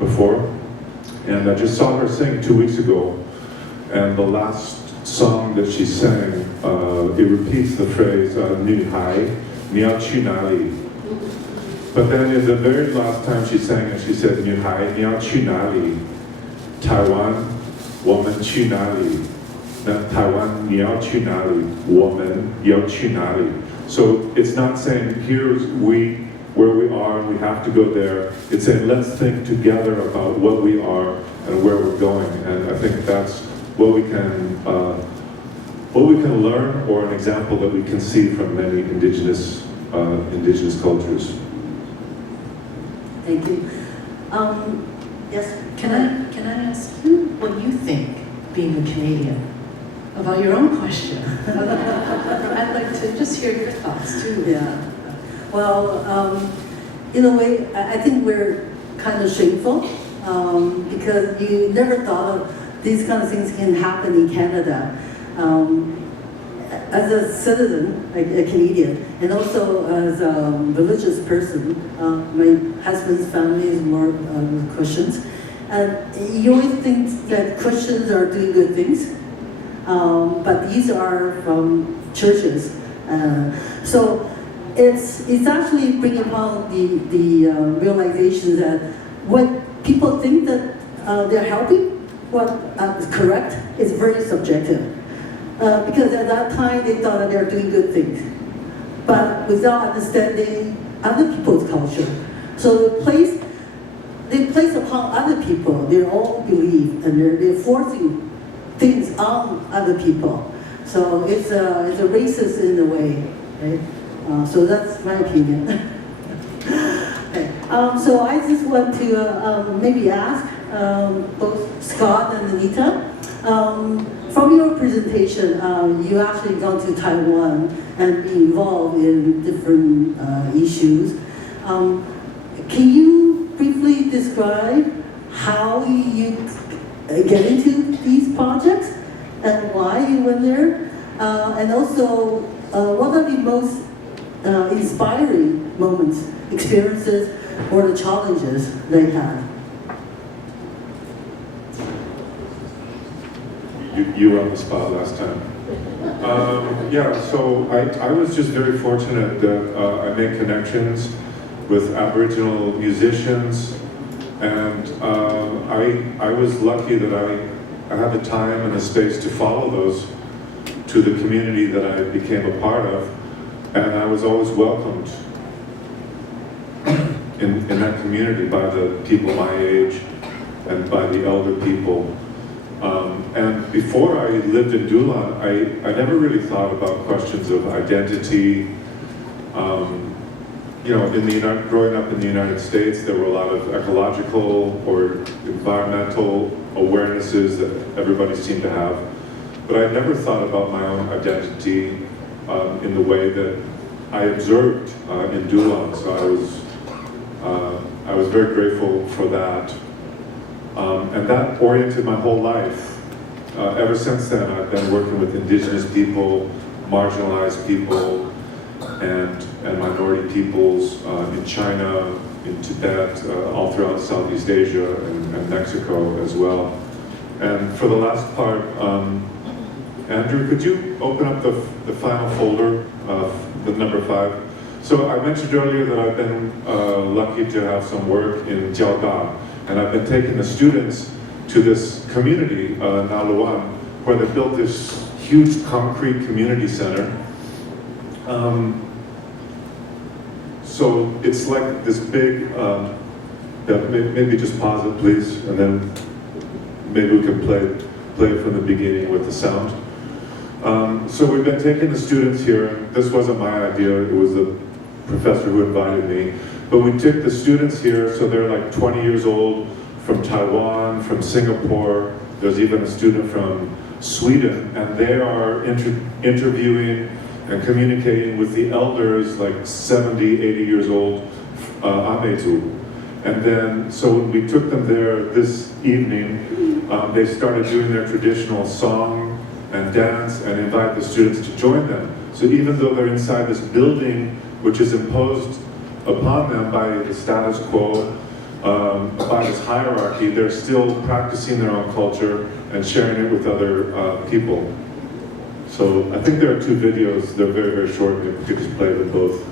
before, and I just saw her sing 2 weeks ago, and the last song that she sang, it repeats the phrase, "Nu hai, ni yao qu na li." But then in the very last time she sang it, she said, "Nu hai, ni yao qu na li, Taiwan, woman qu na li." Taiwan, ni yao qu na li, woman yao qu na li. So it's not saying here's where we are, we have to go there. It's saying let's think together about what we are and where we're going. And I think that's what we can learn, or an example that we can see from many indigenous cultures. Thank you. Yes. Can I ask you what you think, being a Canadian, about your own question? I'd like to just hear your thoughts too. Yeah. Well, in a way, I think we're kind of shameful because you never thought of these kind of things can happen in Canada. As a citizen, a Canadian, and also as a religious person, my husband's family is more Christians, and you always think that Christians are doing good things, but these are from churches. So it's actually bringing about the realization that when people think that they're helping, what is correct is very subjective. Because at that time they thought that they're doing good things, but without understanding other people's culture. So they place upon other people their own belief, and they're forcing things on other people. So it's a racist in a way, right? So that's my opinion. Okay. So I just want to maybe ask both Scott and Anita, from your presentation, you actually gone to Taiwan and be involved in different issues. Can you briefly describe how you get into these projects and why you went there? And also, what are the most inspiring moments, experiences, or the challenges they had? You were on the spot last time. Yeah, so I was just very fortunate that I made connections with Aboriginal musicians, and I was lucky that I had the time and the space to follow those to the community that I became a part of, and I was always welcomed in that community by the people my age and by the elder people. And before I lived in Dulan, I never really thought about questions of identity. You know, growing up in the United States, there were a lot of ecological or environmental awarenesses that everybody seemed to have. But I never thought about my own identity in the way that I observed in Dulan. So I was very grateful for that. And that oriented my whole life. Ever since then, I've been working with indigenous people, marginalized people, and minority peoples in China, in Tibet, all throughout Southeast Asia and Mexico as well. And for the last part, Andrew, could you open up the final folder, the number 5? So I mentioned earlier that I've been lucky to have some work in Jiaoda, and I've been taking the students to this community, NATWA, where they built this huge concrete community center. So it's like this big, maybe just pause it please, and then maybe we can play it from the beginning with the sound. So we've been taking the students here. This wasn't my idea, it was the professor who invited me. But we took the students here, so they're like 20 years old, from Taiwan, from Singapore. There's even a student from Sweden, and they are interviewing and communicating with the elders, like 70, 80 years old, Ametu. And then, so when we took them there this evening, they started doing their traditional song and dance and invite the students to join them. So even though they're inside this building, which is imposed upon them by the status quo, by this hierarchy, they're still practicing their own culture and sharing it with other people. So I think there are 2 videos, they're very, very short, we could just play them both.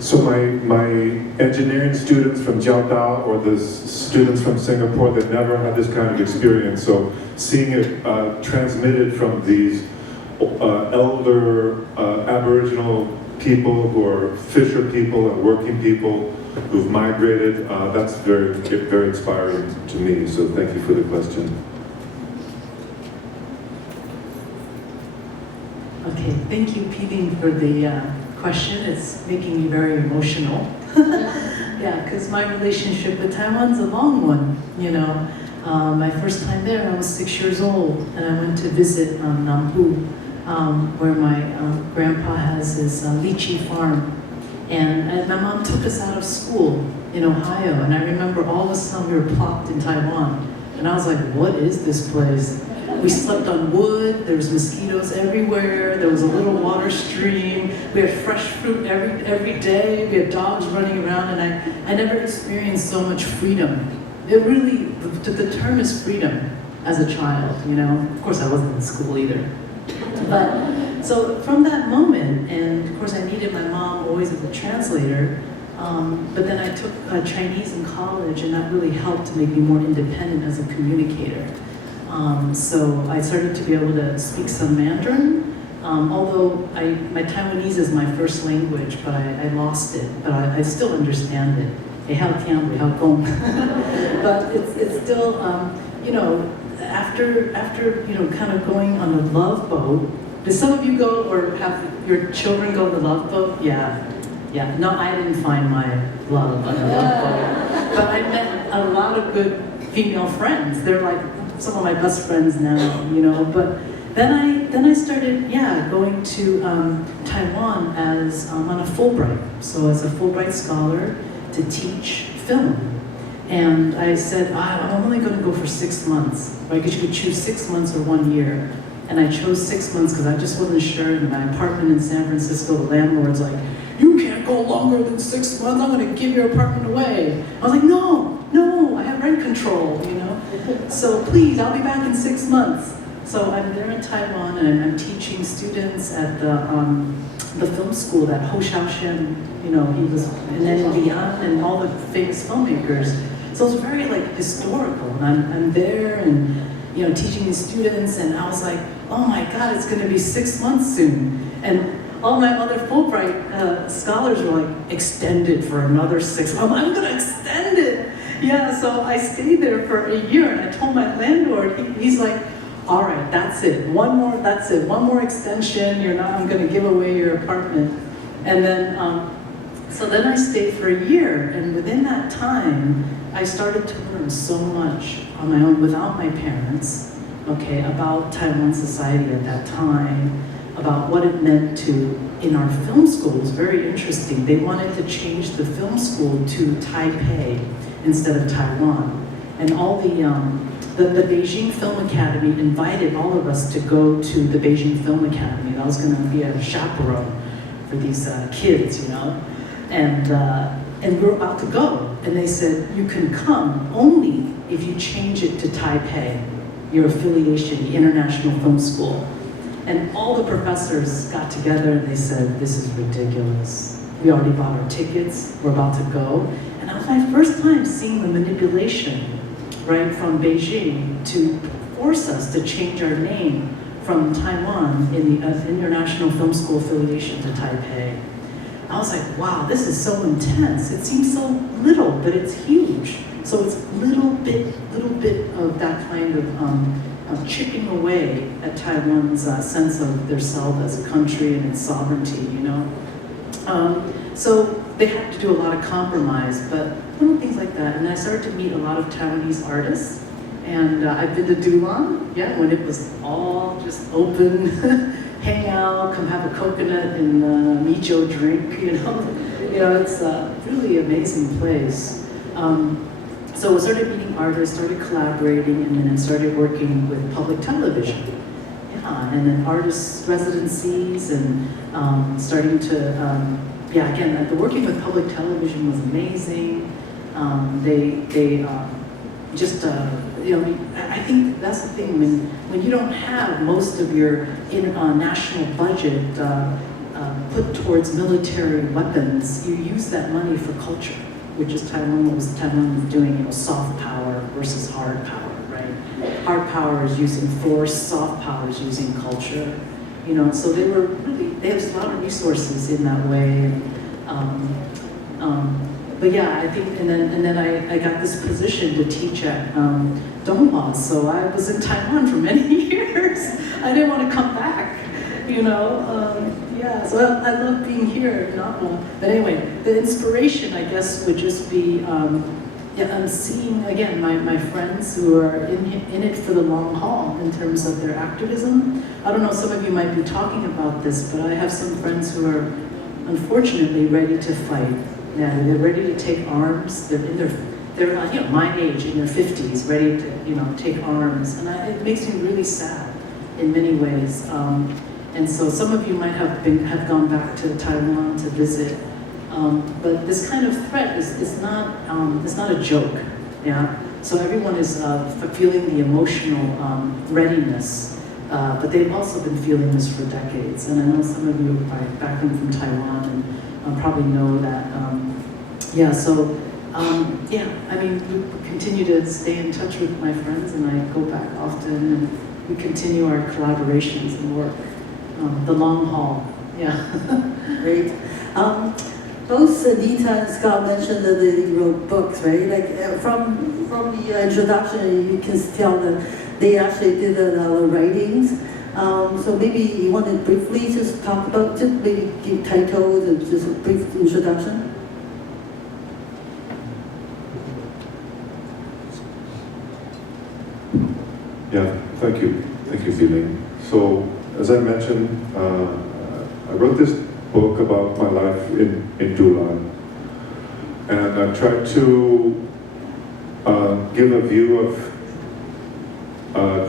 So my engineering students from Jiaodao or the students from Singapore, they never had this kind of experience. So seeing it transmitted from these elder Aboriginal people who are fisher people and working people who've migrated. That's very inspiring to me. So thank you for the question. Okay, thank you, Peeling, for the question. It's making me very emotional. Yeah, because my relationship with Taiwan's a long one, you know. My first time there, I was 6 years old, and I went to visit Nambu, where my grandpa has his lychee farm. And my mom took us out of school in Ohio, and I remember all of a sudden we were plopped in Taiwan. And I was like, what is this place? We slept on wood, there was mosquitoes everywhere, there was a little water stream, we had fresh fruit every day, we had dogs running around, and I never experienced so much freedom. It really, the term is freedom as a child, you know. Of course, I wasn't in school either. But, so from that moment, and of course I needed my mom always as a translator, but then I took Chinese in college, and that really helped to make me more independent as a communicator. So I started to be able to speak some Mandarin, although my Taiwanese is my first language, but I lost it, but I still understand it. But it's still, you know, after you know, kind of going on the Love Boat. Did some of you go, or have your children go on the Love Boat? Yeah. No, I didn't find my love on the Love Boat, but I met a lot of good female friends. They're like some of my best friends now, you know. But then I started, going to Taiwan as on a Fulbright. So as a Fulbright scholar to teach film. And I said, I'm only going to go for 6 months, right? Because you could choose 6 months or 1 year. And I chose 6 months because I just wasn't sure. In my apartment in San Francisco, the landlord's like, you can't go longer than 6 months. I'm going to give your apartment away. I was like, no, I have rent control, you know. So please, I'll be back in 6 months. So I'm there in Taiwan, and I'm teaching students at the film school that Ho Xiaoshen, you know, he was, and then Lian and all the famous filmmakers. So it's very like historical, and I'm there and, you know, teaching these students, and I was like, oh my God, it's going to be 6 months soon. And all my other Fulbright scholars were like, extended for another 6 months. I'm going to extend it. Yeah, so I stayed there for a year, and I told my landlord, he's like, all right, that's it. One more extension. I'm going to give away your apartment. And then, so then I stayed for a year, and within that time, I started to learn so much on my own without my parents, okay, about Taiwan society at that time, about what it meant to, in our film school. It was very interesting. They wanted to change the film school to Taipei instead of Taiwan. And all the Beijing Film Academy invited all of us to go to the Beijing Film Academy. I was going to be a chaperone for these kids, you know. And we were about to go. And they said, you can come only if you change it to Taipei, your affiliation, the International Film School. And all the professors got together and they said, this is ridiculous. We already bought our tickets, we're about to go. And that was my first time seeing the manipulation, right, from Beijing to force us to change our name from Taiwan in the International Film School affiliation to Taipei. I was like, wow, this is so intense. It seems so little, but it's huge. So it's little bit of that kind of chipping away at Taiwan's sense of their self as a country and its sovereignty, you know. So they had to do a lot of compromise, but little things like that. And I started to meet a lot of Taiwanese artists. And I've been to Dulan, when it was all just open, hang out, come have a coconut and mijo drink, you know. It's a really amazing place. So I started meeting artists, started collaborating, and then I started working with public television. And then artist residencies, and starting to, again, the working with public television was amazing. They just, you know, I think that's the thing, when you don't have most of your national budget put towards military weapons, you use that money for culture, which is Taiwan was doing, you know, soft power versus hard power, right? Hard power is using force, soft power is using culture, you know, so they have a lot of resources in that way. but yeah, I think, and then I got this position to teach at NATWA, so I was in Taiwan for many years. I didn't want to come back, you know. Yeah, so I love being here at NATWA. But anyway, the inspiration, I guess, would just be, yeah, I'm seeing, again, my friends who are in it for the long haul in terms of their activism. I don't know, some of you might be talking about this, but I have some friends who are unfortunately ready to fight. Yeah, they're ready to take arms. They're in they're you know, my age, in their 50s, ready to, you know, take arms. And it makes me really sad in many ways. And so some of you might have gone back to Taiwan to visit. But this kind of threat is not a joke, yeah? So everyone is feeling the emotional readiness, but they've also been feeling this for decades. And I know some of you are back home from Taiwan and probably know that, yeah, so, yeah, I mean, we continue to stay in touch with my friends and I go back often and we continue our collaborations and work, the long haul, yeah. Great. Both Anita and Scott mentioned that they wrote books, right? Like from the introduction, you can tell that they actually did a lot of writings. So maybe you want to briefly just talk about, just maybe give titles and just a brief introduction. Yeah, thank you, Feeling. So, as I mentioned, I wrote this book about my life in Dulan, and I tried to give a view of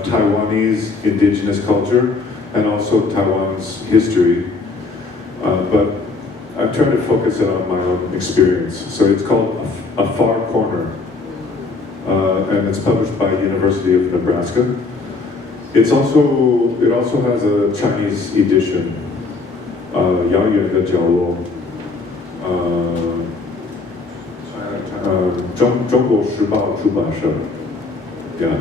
Taiwanese indigenous culture and also Taiwan's history, but I tried to focus it on my own experience. So it's called A Far Corner, and it's published by University of Nebraska. It also has a Chinese edition, 遥远的角落, 中国时报出版社. Yeah.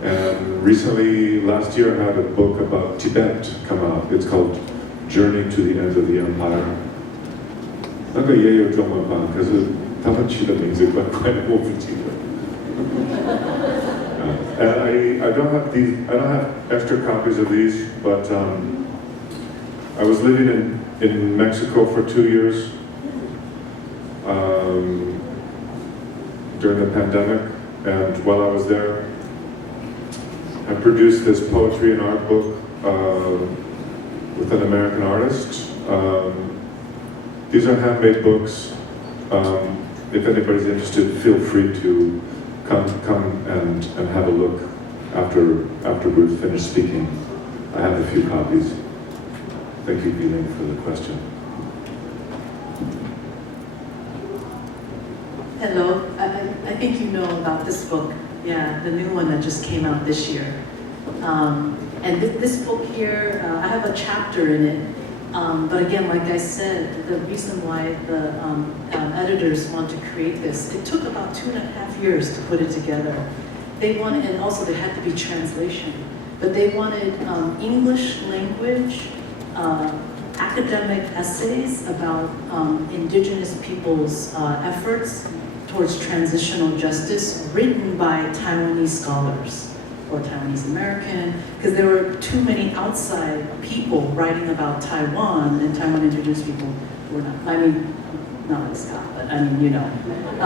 And recently, last year, I had a book about Tibet come out. It's called Journey to the End of the Empire. 那个也有中文版，可是他们取的名字怪怪的，我不记得。And I don't have extra copies of these, but I was living in Mexico for 2 years during the pandemic, and while I was there, I produced this poetry and art book with an American artist. These are handmade books. If anybody's interested, feel free to come and have a look after Bruce finished speaking. I have a few copies. Thank you, Bing, for the question. Hello, I think you know about this book. Yeah, the new one that just came out this year. And this book here, I have a chapter in it. But again, like I said, the reason why the editors want to create this, it took about 2.5 years to put it together. They wanted, and also there had to be translation, but they wanted English language, academic essays about indigenous people's efforts towards transitional justice written by Taiwanese scholars or Taiwanese American, because there were too many outside people writing about Taiwan, and Taiwan indigenous people were not, I mean, not like Scott, but I mean, you know.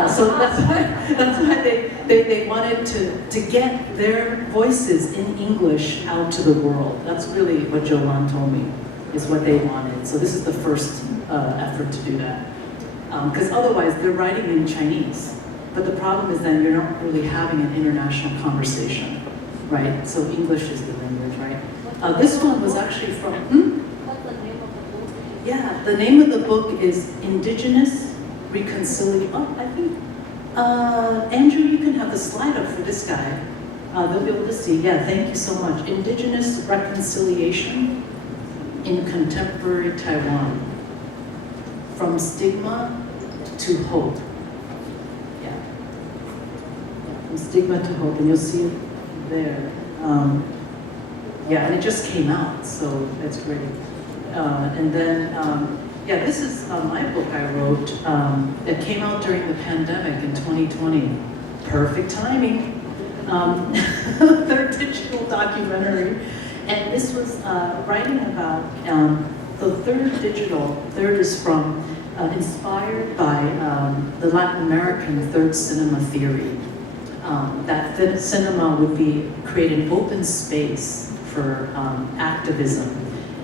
So that's why they wanted to get their voices in English out to the world. That's really what Jolan told me, is what they wanted. So this is the first effort to do that. Because otherwise they're writing in Chinese. But the problem is then you're not really having an international conversation, right? So English is the language, right? This one was actually from, What's the name of the book? yeah, the name of the book is Indigenious Reconciliation. Oh, I think, Andrew, you can have the slide up for this guy. They'll be able to see. Yeah, thank you so much. Indigenous Reconciliation in Contemporary Taiwan. From Stigma to Hope. Yeah. From Stigma to Hope, and you'll see it there. Yeah, and it just came out, so that's great. And then, Yeah, this is my book I wrote that came out during the pandemic in 2020. Perfect timing. Third digital documentary. And this was writing about the third is from, inspired by the Latin American third cinema theory. That cinema would create an open space for activism.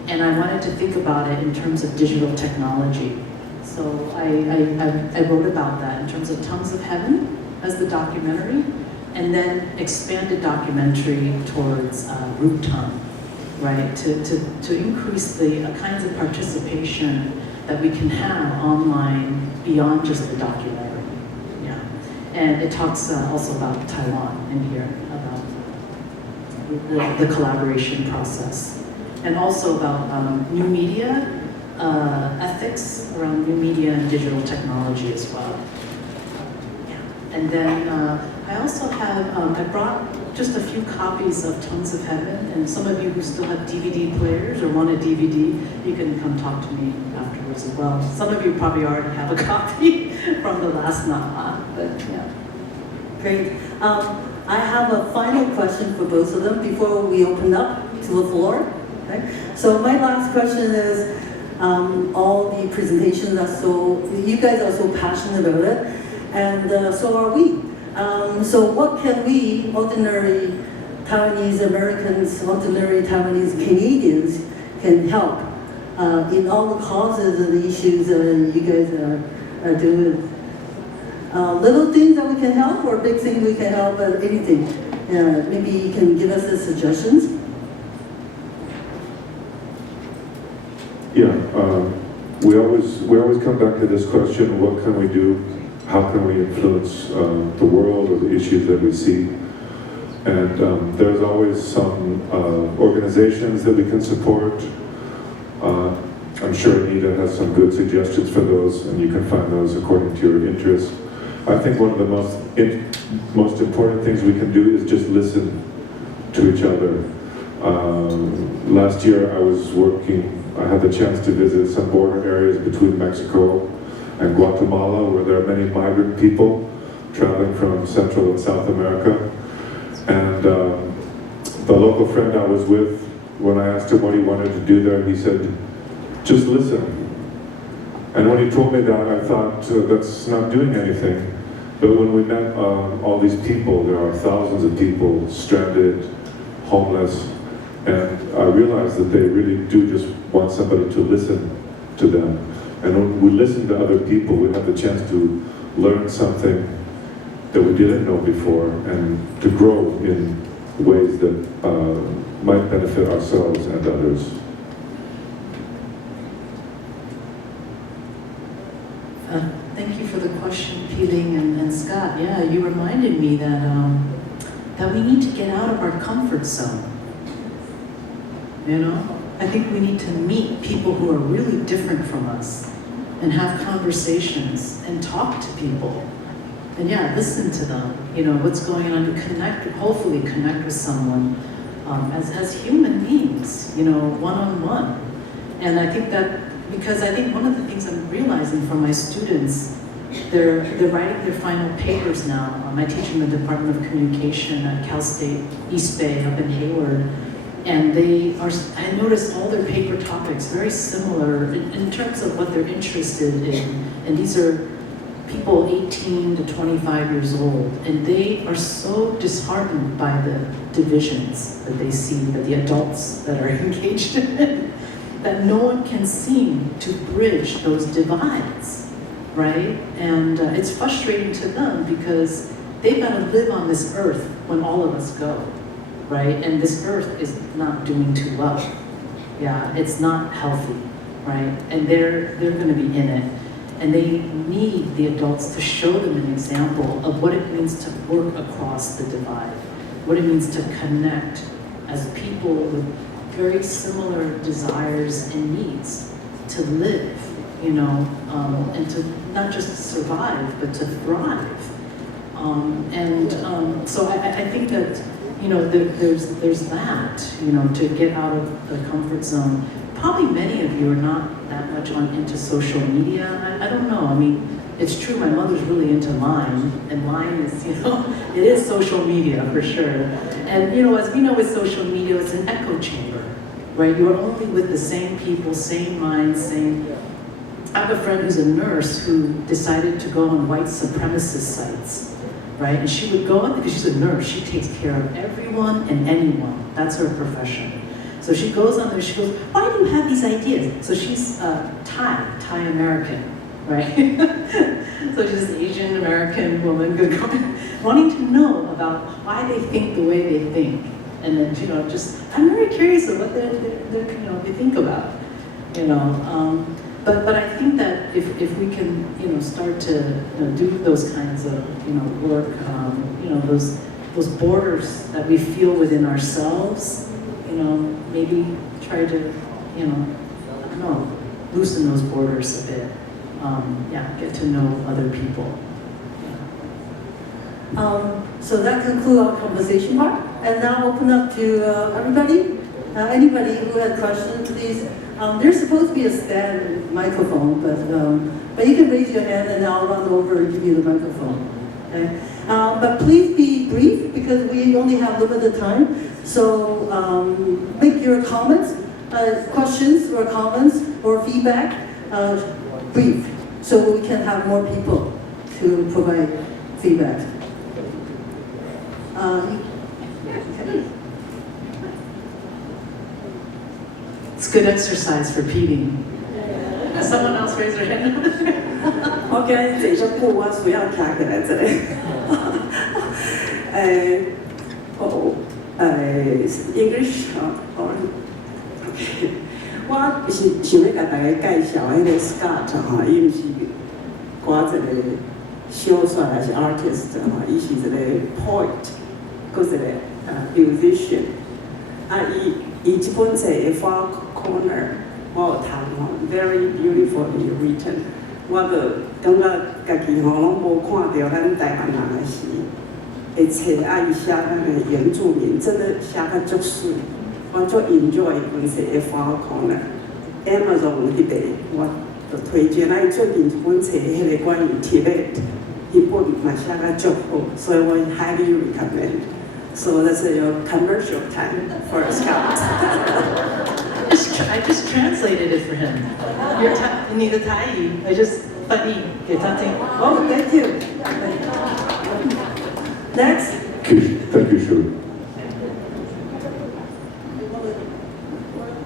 And I wanted to think about it in terms of digital technology. So I wrote about that in terms of Tongues of Heaven as the documentary, and then expanded documentary towards Root Tongue, right? To increase the kinds of participation that we can have online beyond just the documentary. Yeah. And it talks also about Taiwan in here, about the collaboration process. And also about new media, ethics around new media and digital technology as well. Yeah. And then I also have, I brought just a few copies of Tongues of Heaven, and some of you who still have DVD players or want a DVD, you can come talk to me afterwards as well. Some of you probably already have a copy from the last NATWA, but yeah. Great. I have a final question for both of them before we open up to the floor. Okay? So my last question is, all the presentations are you guys are so passionate about it, and so are we. So what can we, ordinary Taiwanese Americans, ordinary Taiwanese Canadians, can help in all the causes and the issues that you guys are doing? Little things that we can help, or big things we can help, anything. Maybe you can give us the suggestions. Yeah, we always come back to this question: what can we do? How can we influence the world or the issues that we see? And there's always some organizations that we can support. I'm sure Anita has some good suggestions for those, and you can find those according to your interests. I think one of the most important things we can do is just listen to each other. Last year I had the chance to visit some border areas between Mexico and Guatemala, where there are many migrant people traveling from Central and South America. And the local friend I was with, when I asked him what he wanted to do there, he said, just listen. And when he told me that, I thought, that's not doing anything. But when we met all these people, there are thousands of people stranded, homeless, and I realized that they really do just want somebody to listen to them. And when we listen to other people, we have the chance to learn something that we didn't know before, and to grow in ways that might benefit ourselves and others. Thank you for the question, Peeling and Scott. Yeah, you reminded me that we need to get out of our comfort zone. You know, I think we need to meet people who are really different from us and have conversations and talk to people. And yeah, listen to them, you know, what's going on, and hopefully connect with someone as human beings, you know, one-on-one. And I think that, because I think one of the things I'm realizing from my students, they're writing their final papers now. I teach in the Department of Communication at Cal State East Bay up in Hayward. And I noticed all their paper topics very similar in terms of what they're interested in. And these are people 18 to 25 years old. And they are so disheartened by the divisions that they see, that the adults that are engaged in it, that no one can seem to bridge those divides, right? And it's frustrating to them because they've got to live on this earth when all of us go. Right? And this earth is not doing too well. Yeah, it's not healthy, right? And they're going to be in it. And they need the adults to show them an example of what it means to work across the divide, what it means to connect as people with very similar desires and needs to live, you know, and to not just survive, but to thrive. So I think that, you know, there's that, you know, to get out of the comfort zone. probably many of you are not that much into social media. I don't know. I mean, it's true. My mother's really into Line, and Line is, it is social media for sure. And as we know with social media, it's an echo chamber, right? You're only with the same people, same minds, same. I have a friend who's a nurse who decided to go on white supremacist sites, right? And she would go on because she's a nurse. She takes care of everyone and anyone. That's her profession. So she goes on there, she goes, why do you have these ideas? So she's Thai American, right? So she's an Asian American woman, good woman, wanting to know about why they think the way they think. And then, I'm very curious of what they think about, But I think that if we can, start to do those kinds of, work, those borders that we feel within ourselves, maybe try to, loosen those borders a bit. Get to know other people. So that concludes our conversation part. And now open up to everybody. Anybody who had questions, please. There's supposed to be a stand microphone, but you can raise your hand and I'll run over and give you the microphone. Okay? But please be brief because we only have limited time. So make your comments, questions or comments or feedback brief so we can have more people to provide feedback. Okay. It's good exercise for Petey. Someone else raise their hand. OK， 这首歌我需要站起来这里。English 我是想要甲大家介绍迄个 Scott 伊毋是歌一个小说还是 artist 伊是一个 poet， 搁一个musician。伊即本册的 Far Corner 我有读very beautifully written。我就感觉家己拢无看到咱台湾人的是会册，伊写咱的原住民，真的写甲足水。我足 enjoy 伊本册的 Far Corner。Amazon 迄个我就推荐，伊最近一本册迄个关于 Tibet， 迄本嘛写甲足好，所以我 highly recommend。So that's your commercial time for Scott. I just translated it for him. You're the Thai. I just funny. Oh, thank you. Next. Thank you, Shu.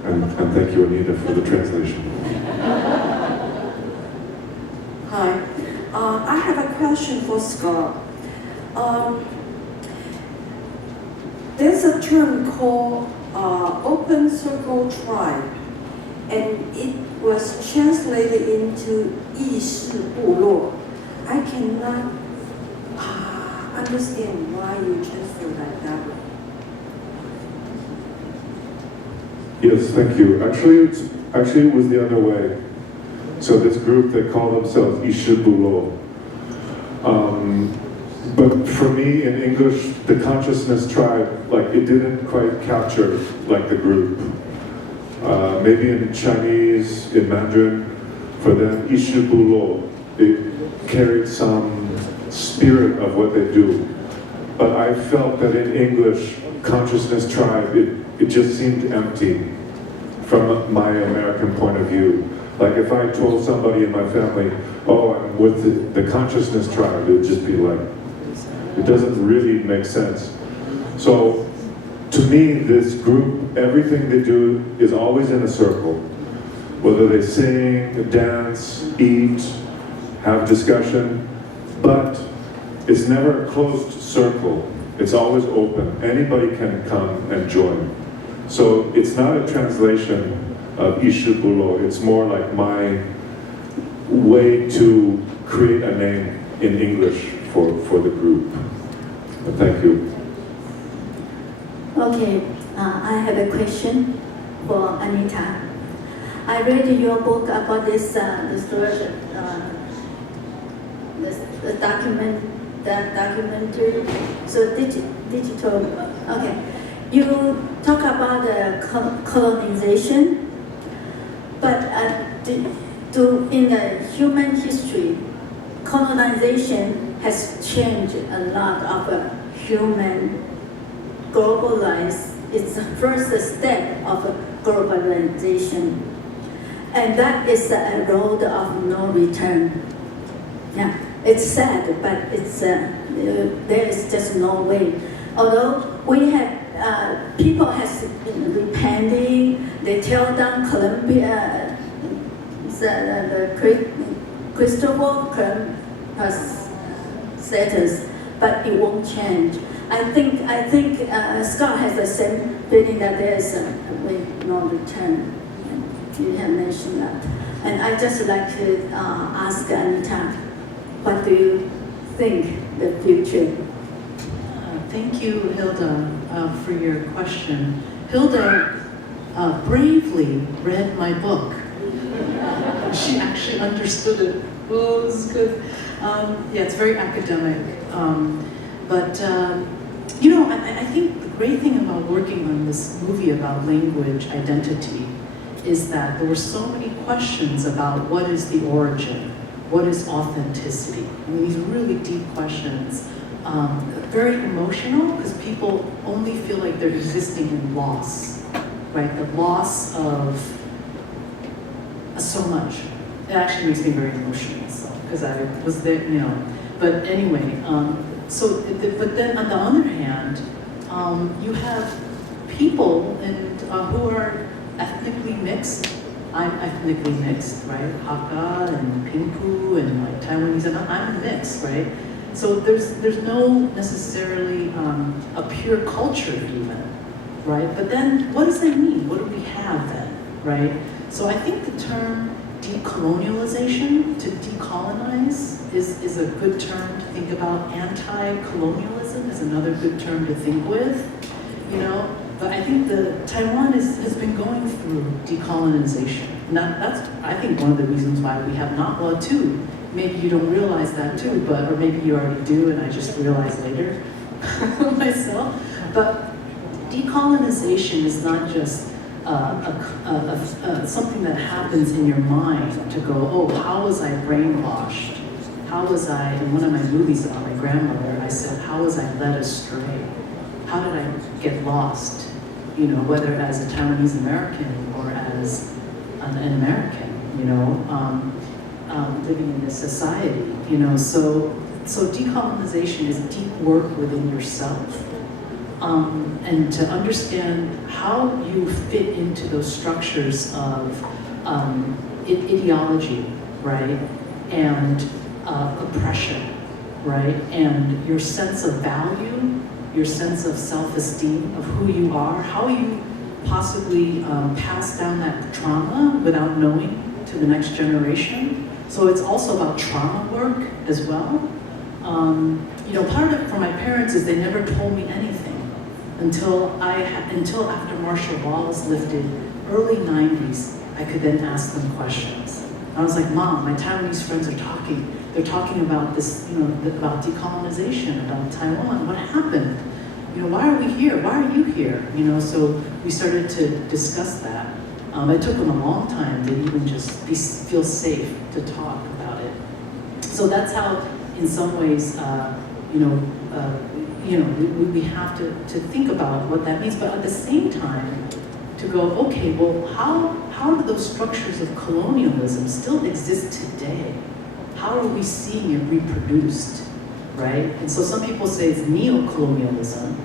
And thank you, Anita, for the translation. Hi. I have a question for Scott. There's a term called Open Circle Tribe, and it was translated into 意识部落. I cannot understand why you translate like that. Yes, thank you. Actually, it was the other way. So this group, they call themselves Ishibulo. But for me, in English, the consciousness tribe, it didn't quite capture the group. Maybe in Chinese, in Mandarin, for them, Ishibulo, it carried some spirit of what they do. But I felt that in English, consciousness tribe, it just seemed empty from my American point of view. Like if I told somebody in my family, oh, I'm with the consciousness tribe, it would just be like, it doesn't really make sense. So to me, this group, everything they do is always in a circle. Whether they sing, dance, eat, have discussion, but it's never a closed circle. It's always open. Anybody can come and join. So it's not a translation of Ishibulo. It's more like my way to create a name in English for the group. But thank you. Okay, I have a question for Anita. I read your book about this restoration, the documentary, so digital. Okay, you talk about the colonization. But in the human history, colonization has changed a lot of human globalized. It's the first step of globalization. And that is a road of no return. Yeah, it's sad, but it's there is just no way. Although we have people has been repenting, they tear down Columbia, the Christopher Columbus status, but it won't change. I think Scott has the same feeling that there is a way no return. You have mentioned that, and I just like to ask Anita, what do you think the future? Thank you, Hilda, for your question. Hilda bravely read my book. She actually understood it. Oh, it was good. Yeah, it's very academic. But I think the great thing about working on this movie about language identity is that there were so many questions about what is the origin, what is authenticity. I mean, these really deep questions. Very emotional because people only feel like they're existing in loss, right? The loss of so much. It actually makes me very emotional, because I was there, But anyway, but then on the other hand, you have people who are ethnically mixed. I'm ethnically mixed, right? Hakka and Pingpu and like Taiwanese, and I'm mixed, right? So there's no necessarily a pure culture even, right? But then what does that mean? What do we have then, right? So I think the term decolonialization, to decolonize, is a good term to think about. Anti-colonialism is another good term to think with, But I think Taiwan has been going through decolonization. And that's, I think, one of the reasons why we have NATWA too. Maybe you don't realize that too, or maybe you already do, and I just realized later myself. But decolonization is not just something that happens in your mind to go, oh, how was I brainwashed? How was I, in one of my movies about my grandmother, I said, how was I led astray? How did I get lost? Whether as a Taiwanese American or as an American, living in this society, So decolonization is deep work within yourself. And to understand how you fit into those structures of ideology, right? And oppression, right? And your sense of value, your sense of self-esteem of who you are, how you possibly pass down that trauma without knowing to the next generation. So it's also about trauma work as well. Part of it for my parents is they never told me anything until after martial law was lifted, early 90s, I could then ask them questions. I was like, Mom, my Taiwanese friends are talking. They're talking about this, about decolonization, about Taiwan. What happened? Why are we here? Why are you here? So we started to discuss that. It took them a long time to even just feel safe to talk about it. So that's how, in some ways, we have to think about what that means. But at the same time, to go, okay, well, how do those structures of colonialism still exist today? How are we seeing it reproduced, right? And so some people say it's neo-colonialism,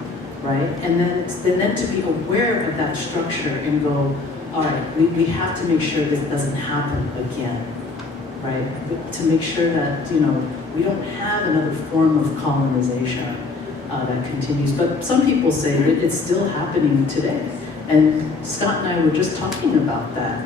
right? And then to be aware of that structure and go, all right, we have to make sure this doesn't happen again, right? To make sure that, we don't have another form of colonization that continues. But some people say that it's still happening today. And Scott and I were just talking about that.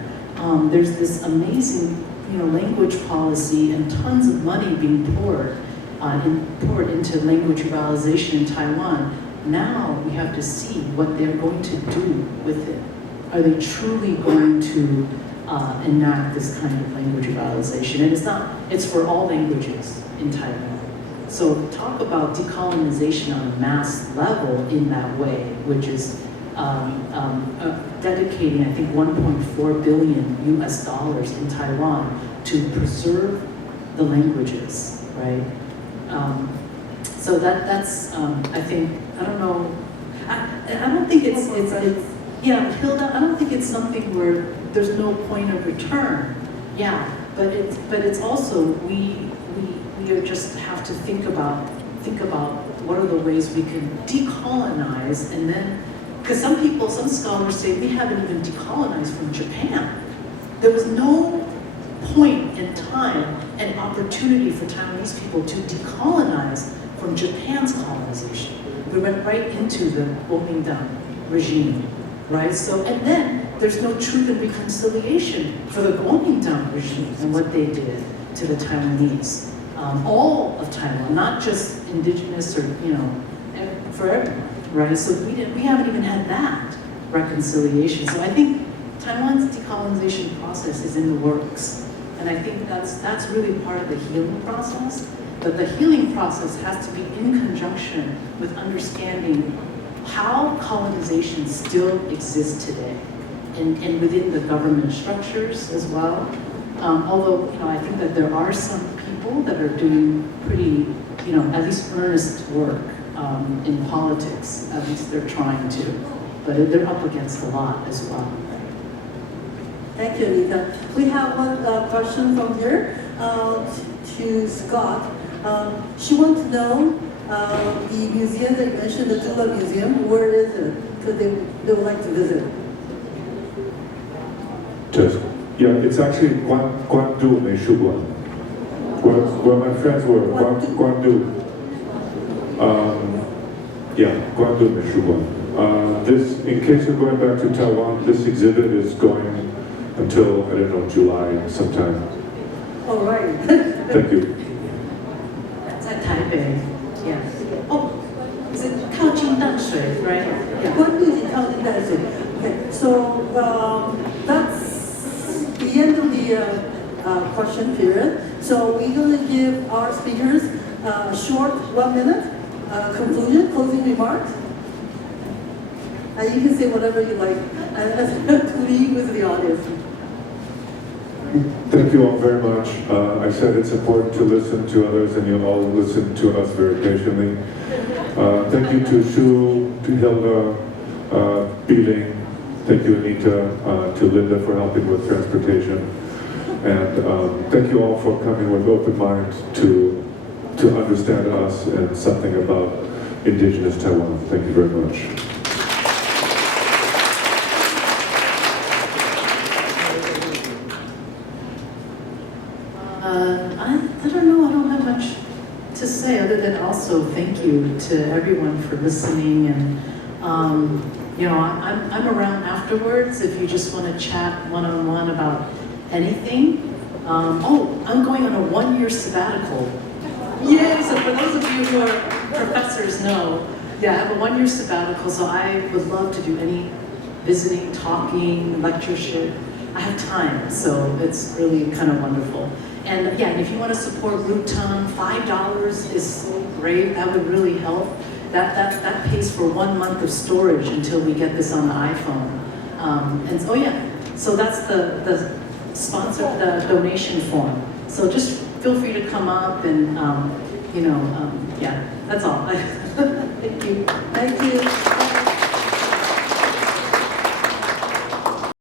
There's this amazing, language policy and tons of money being poured into language revitalization in Taiwan. Now we have to see what they're going to do with it. Are they truly going to enact this kind of language revitalization? And it's for all languages in Taiwan. So talk about decolonization on a mass level in that way, which is dedicating, I think, $1.4 billion in Taiwan to preserve the languages, right? So that's I think, I don't know, I don't think it's yeah, Hilda, I don't think it's something where there's no point of return. Yeah, but it's also we are just have to think about what are the ways we can decolonize, and then because some scholars say we haven't even decolonized from Japan. There was no point in time and opportunity for Taiwanese people to decolonize from Japan's colonization. We went right into the Kuomintang regime, right? So, and then there's no truth and reconciliation for the Kuomintang regime and what they did to the Taiwanese. All of Taiwan, not just indigenous or, for everyone, right? So we haven't even had that reconciliation. So I think Taiwan's decolonization process is in the works. And I think that's really part of the healing process. But the healing process has to be in conjunction with understanding how colonization still exists today, and within the government structures as well. Although I think that there are some people that are doing pretty, at least earnest work in politics. At least they're trying to, but they're up against a lot as well. Thank you, Anita. We have one question from here to Scott. She wants to know the museum that you mentioned, the Zula Museum, where is it? Because they would like to visit. Yeah, it's actually Guangdu Meishuguan. Where my friends were, Guangdu. Yeah, Guangdu Meishuguan. This, in case you're going back to Taiwan, this exhibit is going until, I don't know, July sometime. All right. Thank you. 在台北 yeah. Oh, is it 靠近淡水 right? Yeah. 关渡是靠近淡水. Okay, so that's the end of the question period. So we're going to give our speakers a short 1 minute conclusion, closing remarks. And you can say whatever you like to leave with the audience. Thank you all very much. I said it's important to listen to others, and you'll all listen to us very patiently. Thank you to Shu, to Hilda, Biling. Thank you, Anita, to Linda for helping with transportation. And thank you all for coming with open minds to understand us and something about Indigenous Taiwan. Thank you very much. I don't know, I don't have much to say other than also thank you to everyone for listening, and I'm around afterwards if you just want to chat one-on-one about anything. I'm going on a 1-year sabbatical. Yay! So for those of you who are professors know, yeah, I have a 1-year sabbatical, so I would love to do any visiting, talking, lectureship. I have time, so it's really kind of wonderful. And yeah, and if you want to support Root Tongue, $5 is so great. That would really help. That pays for 1 month of storage until we get this on the iPhone. And oh yeah, so that's the sponsor, the donation form. So just feel free to come up and yeah, that's all. Thank you. Thank you.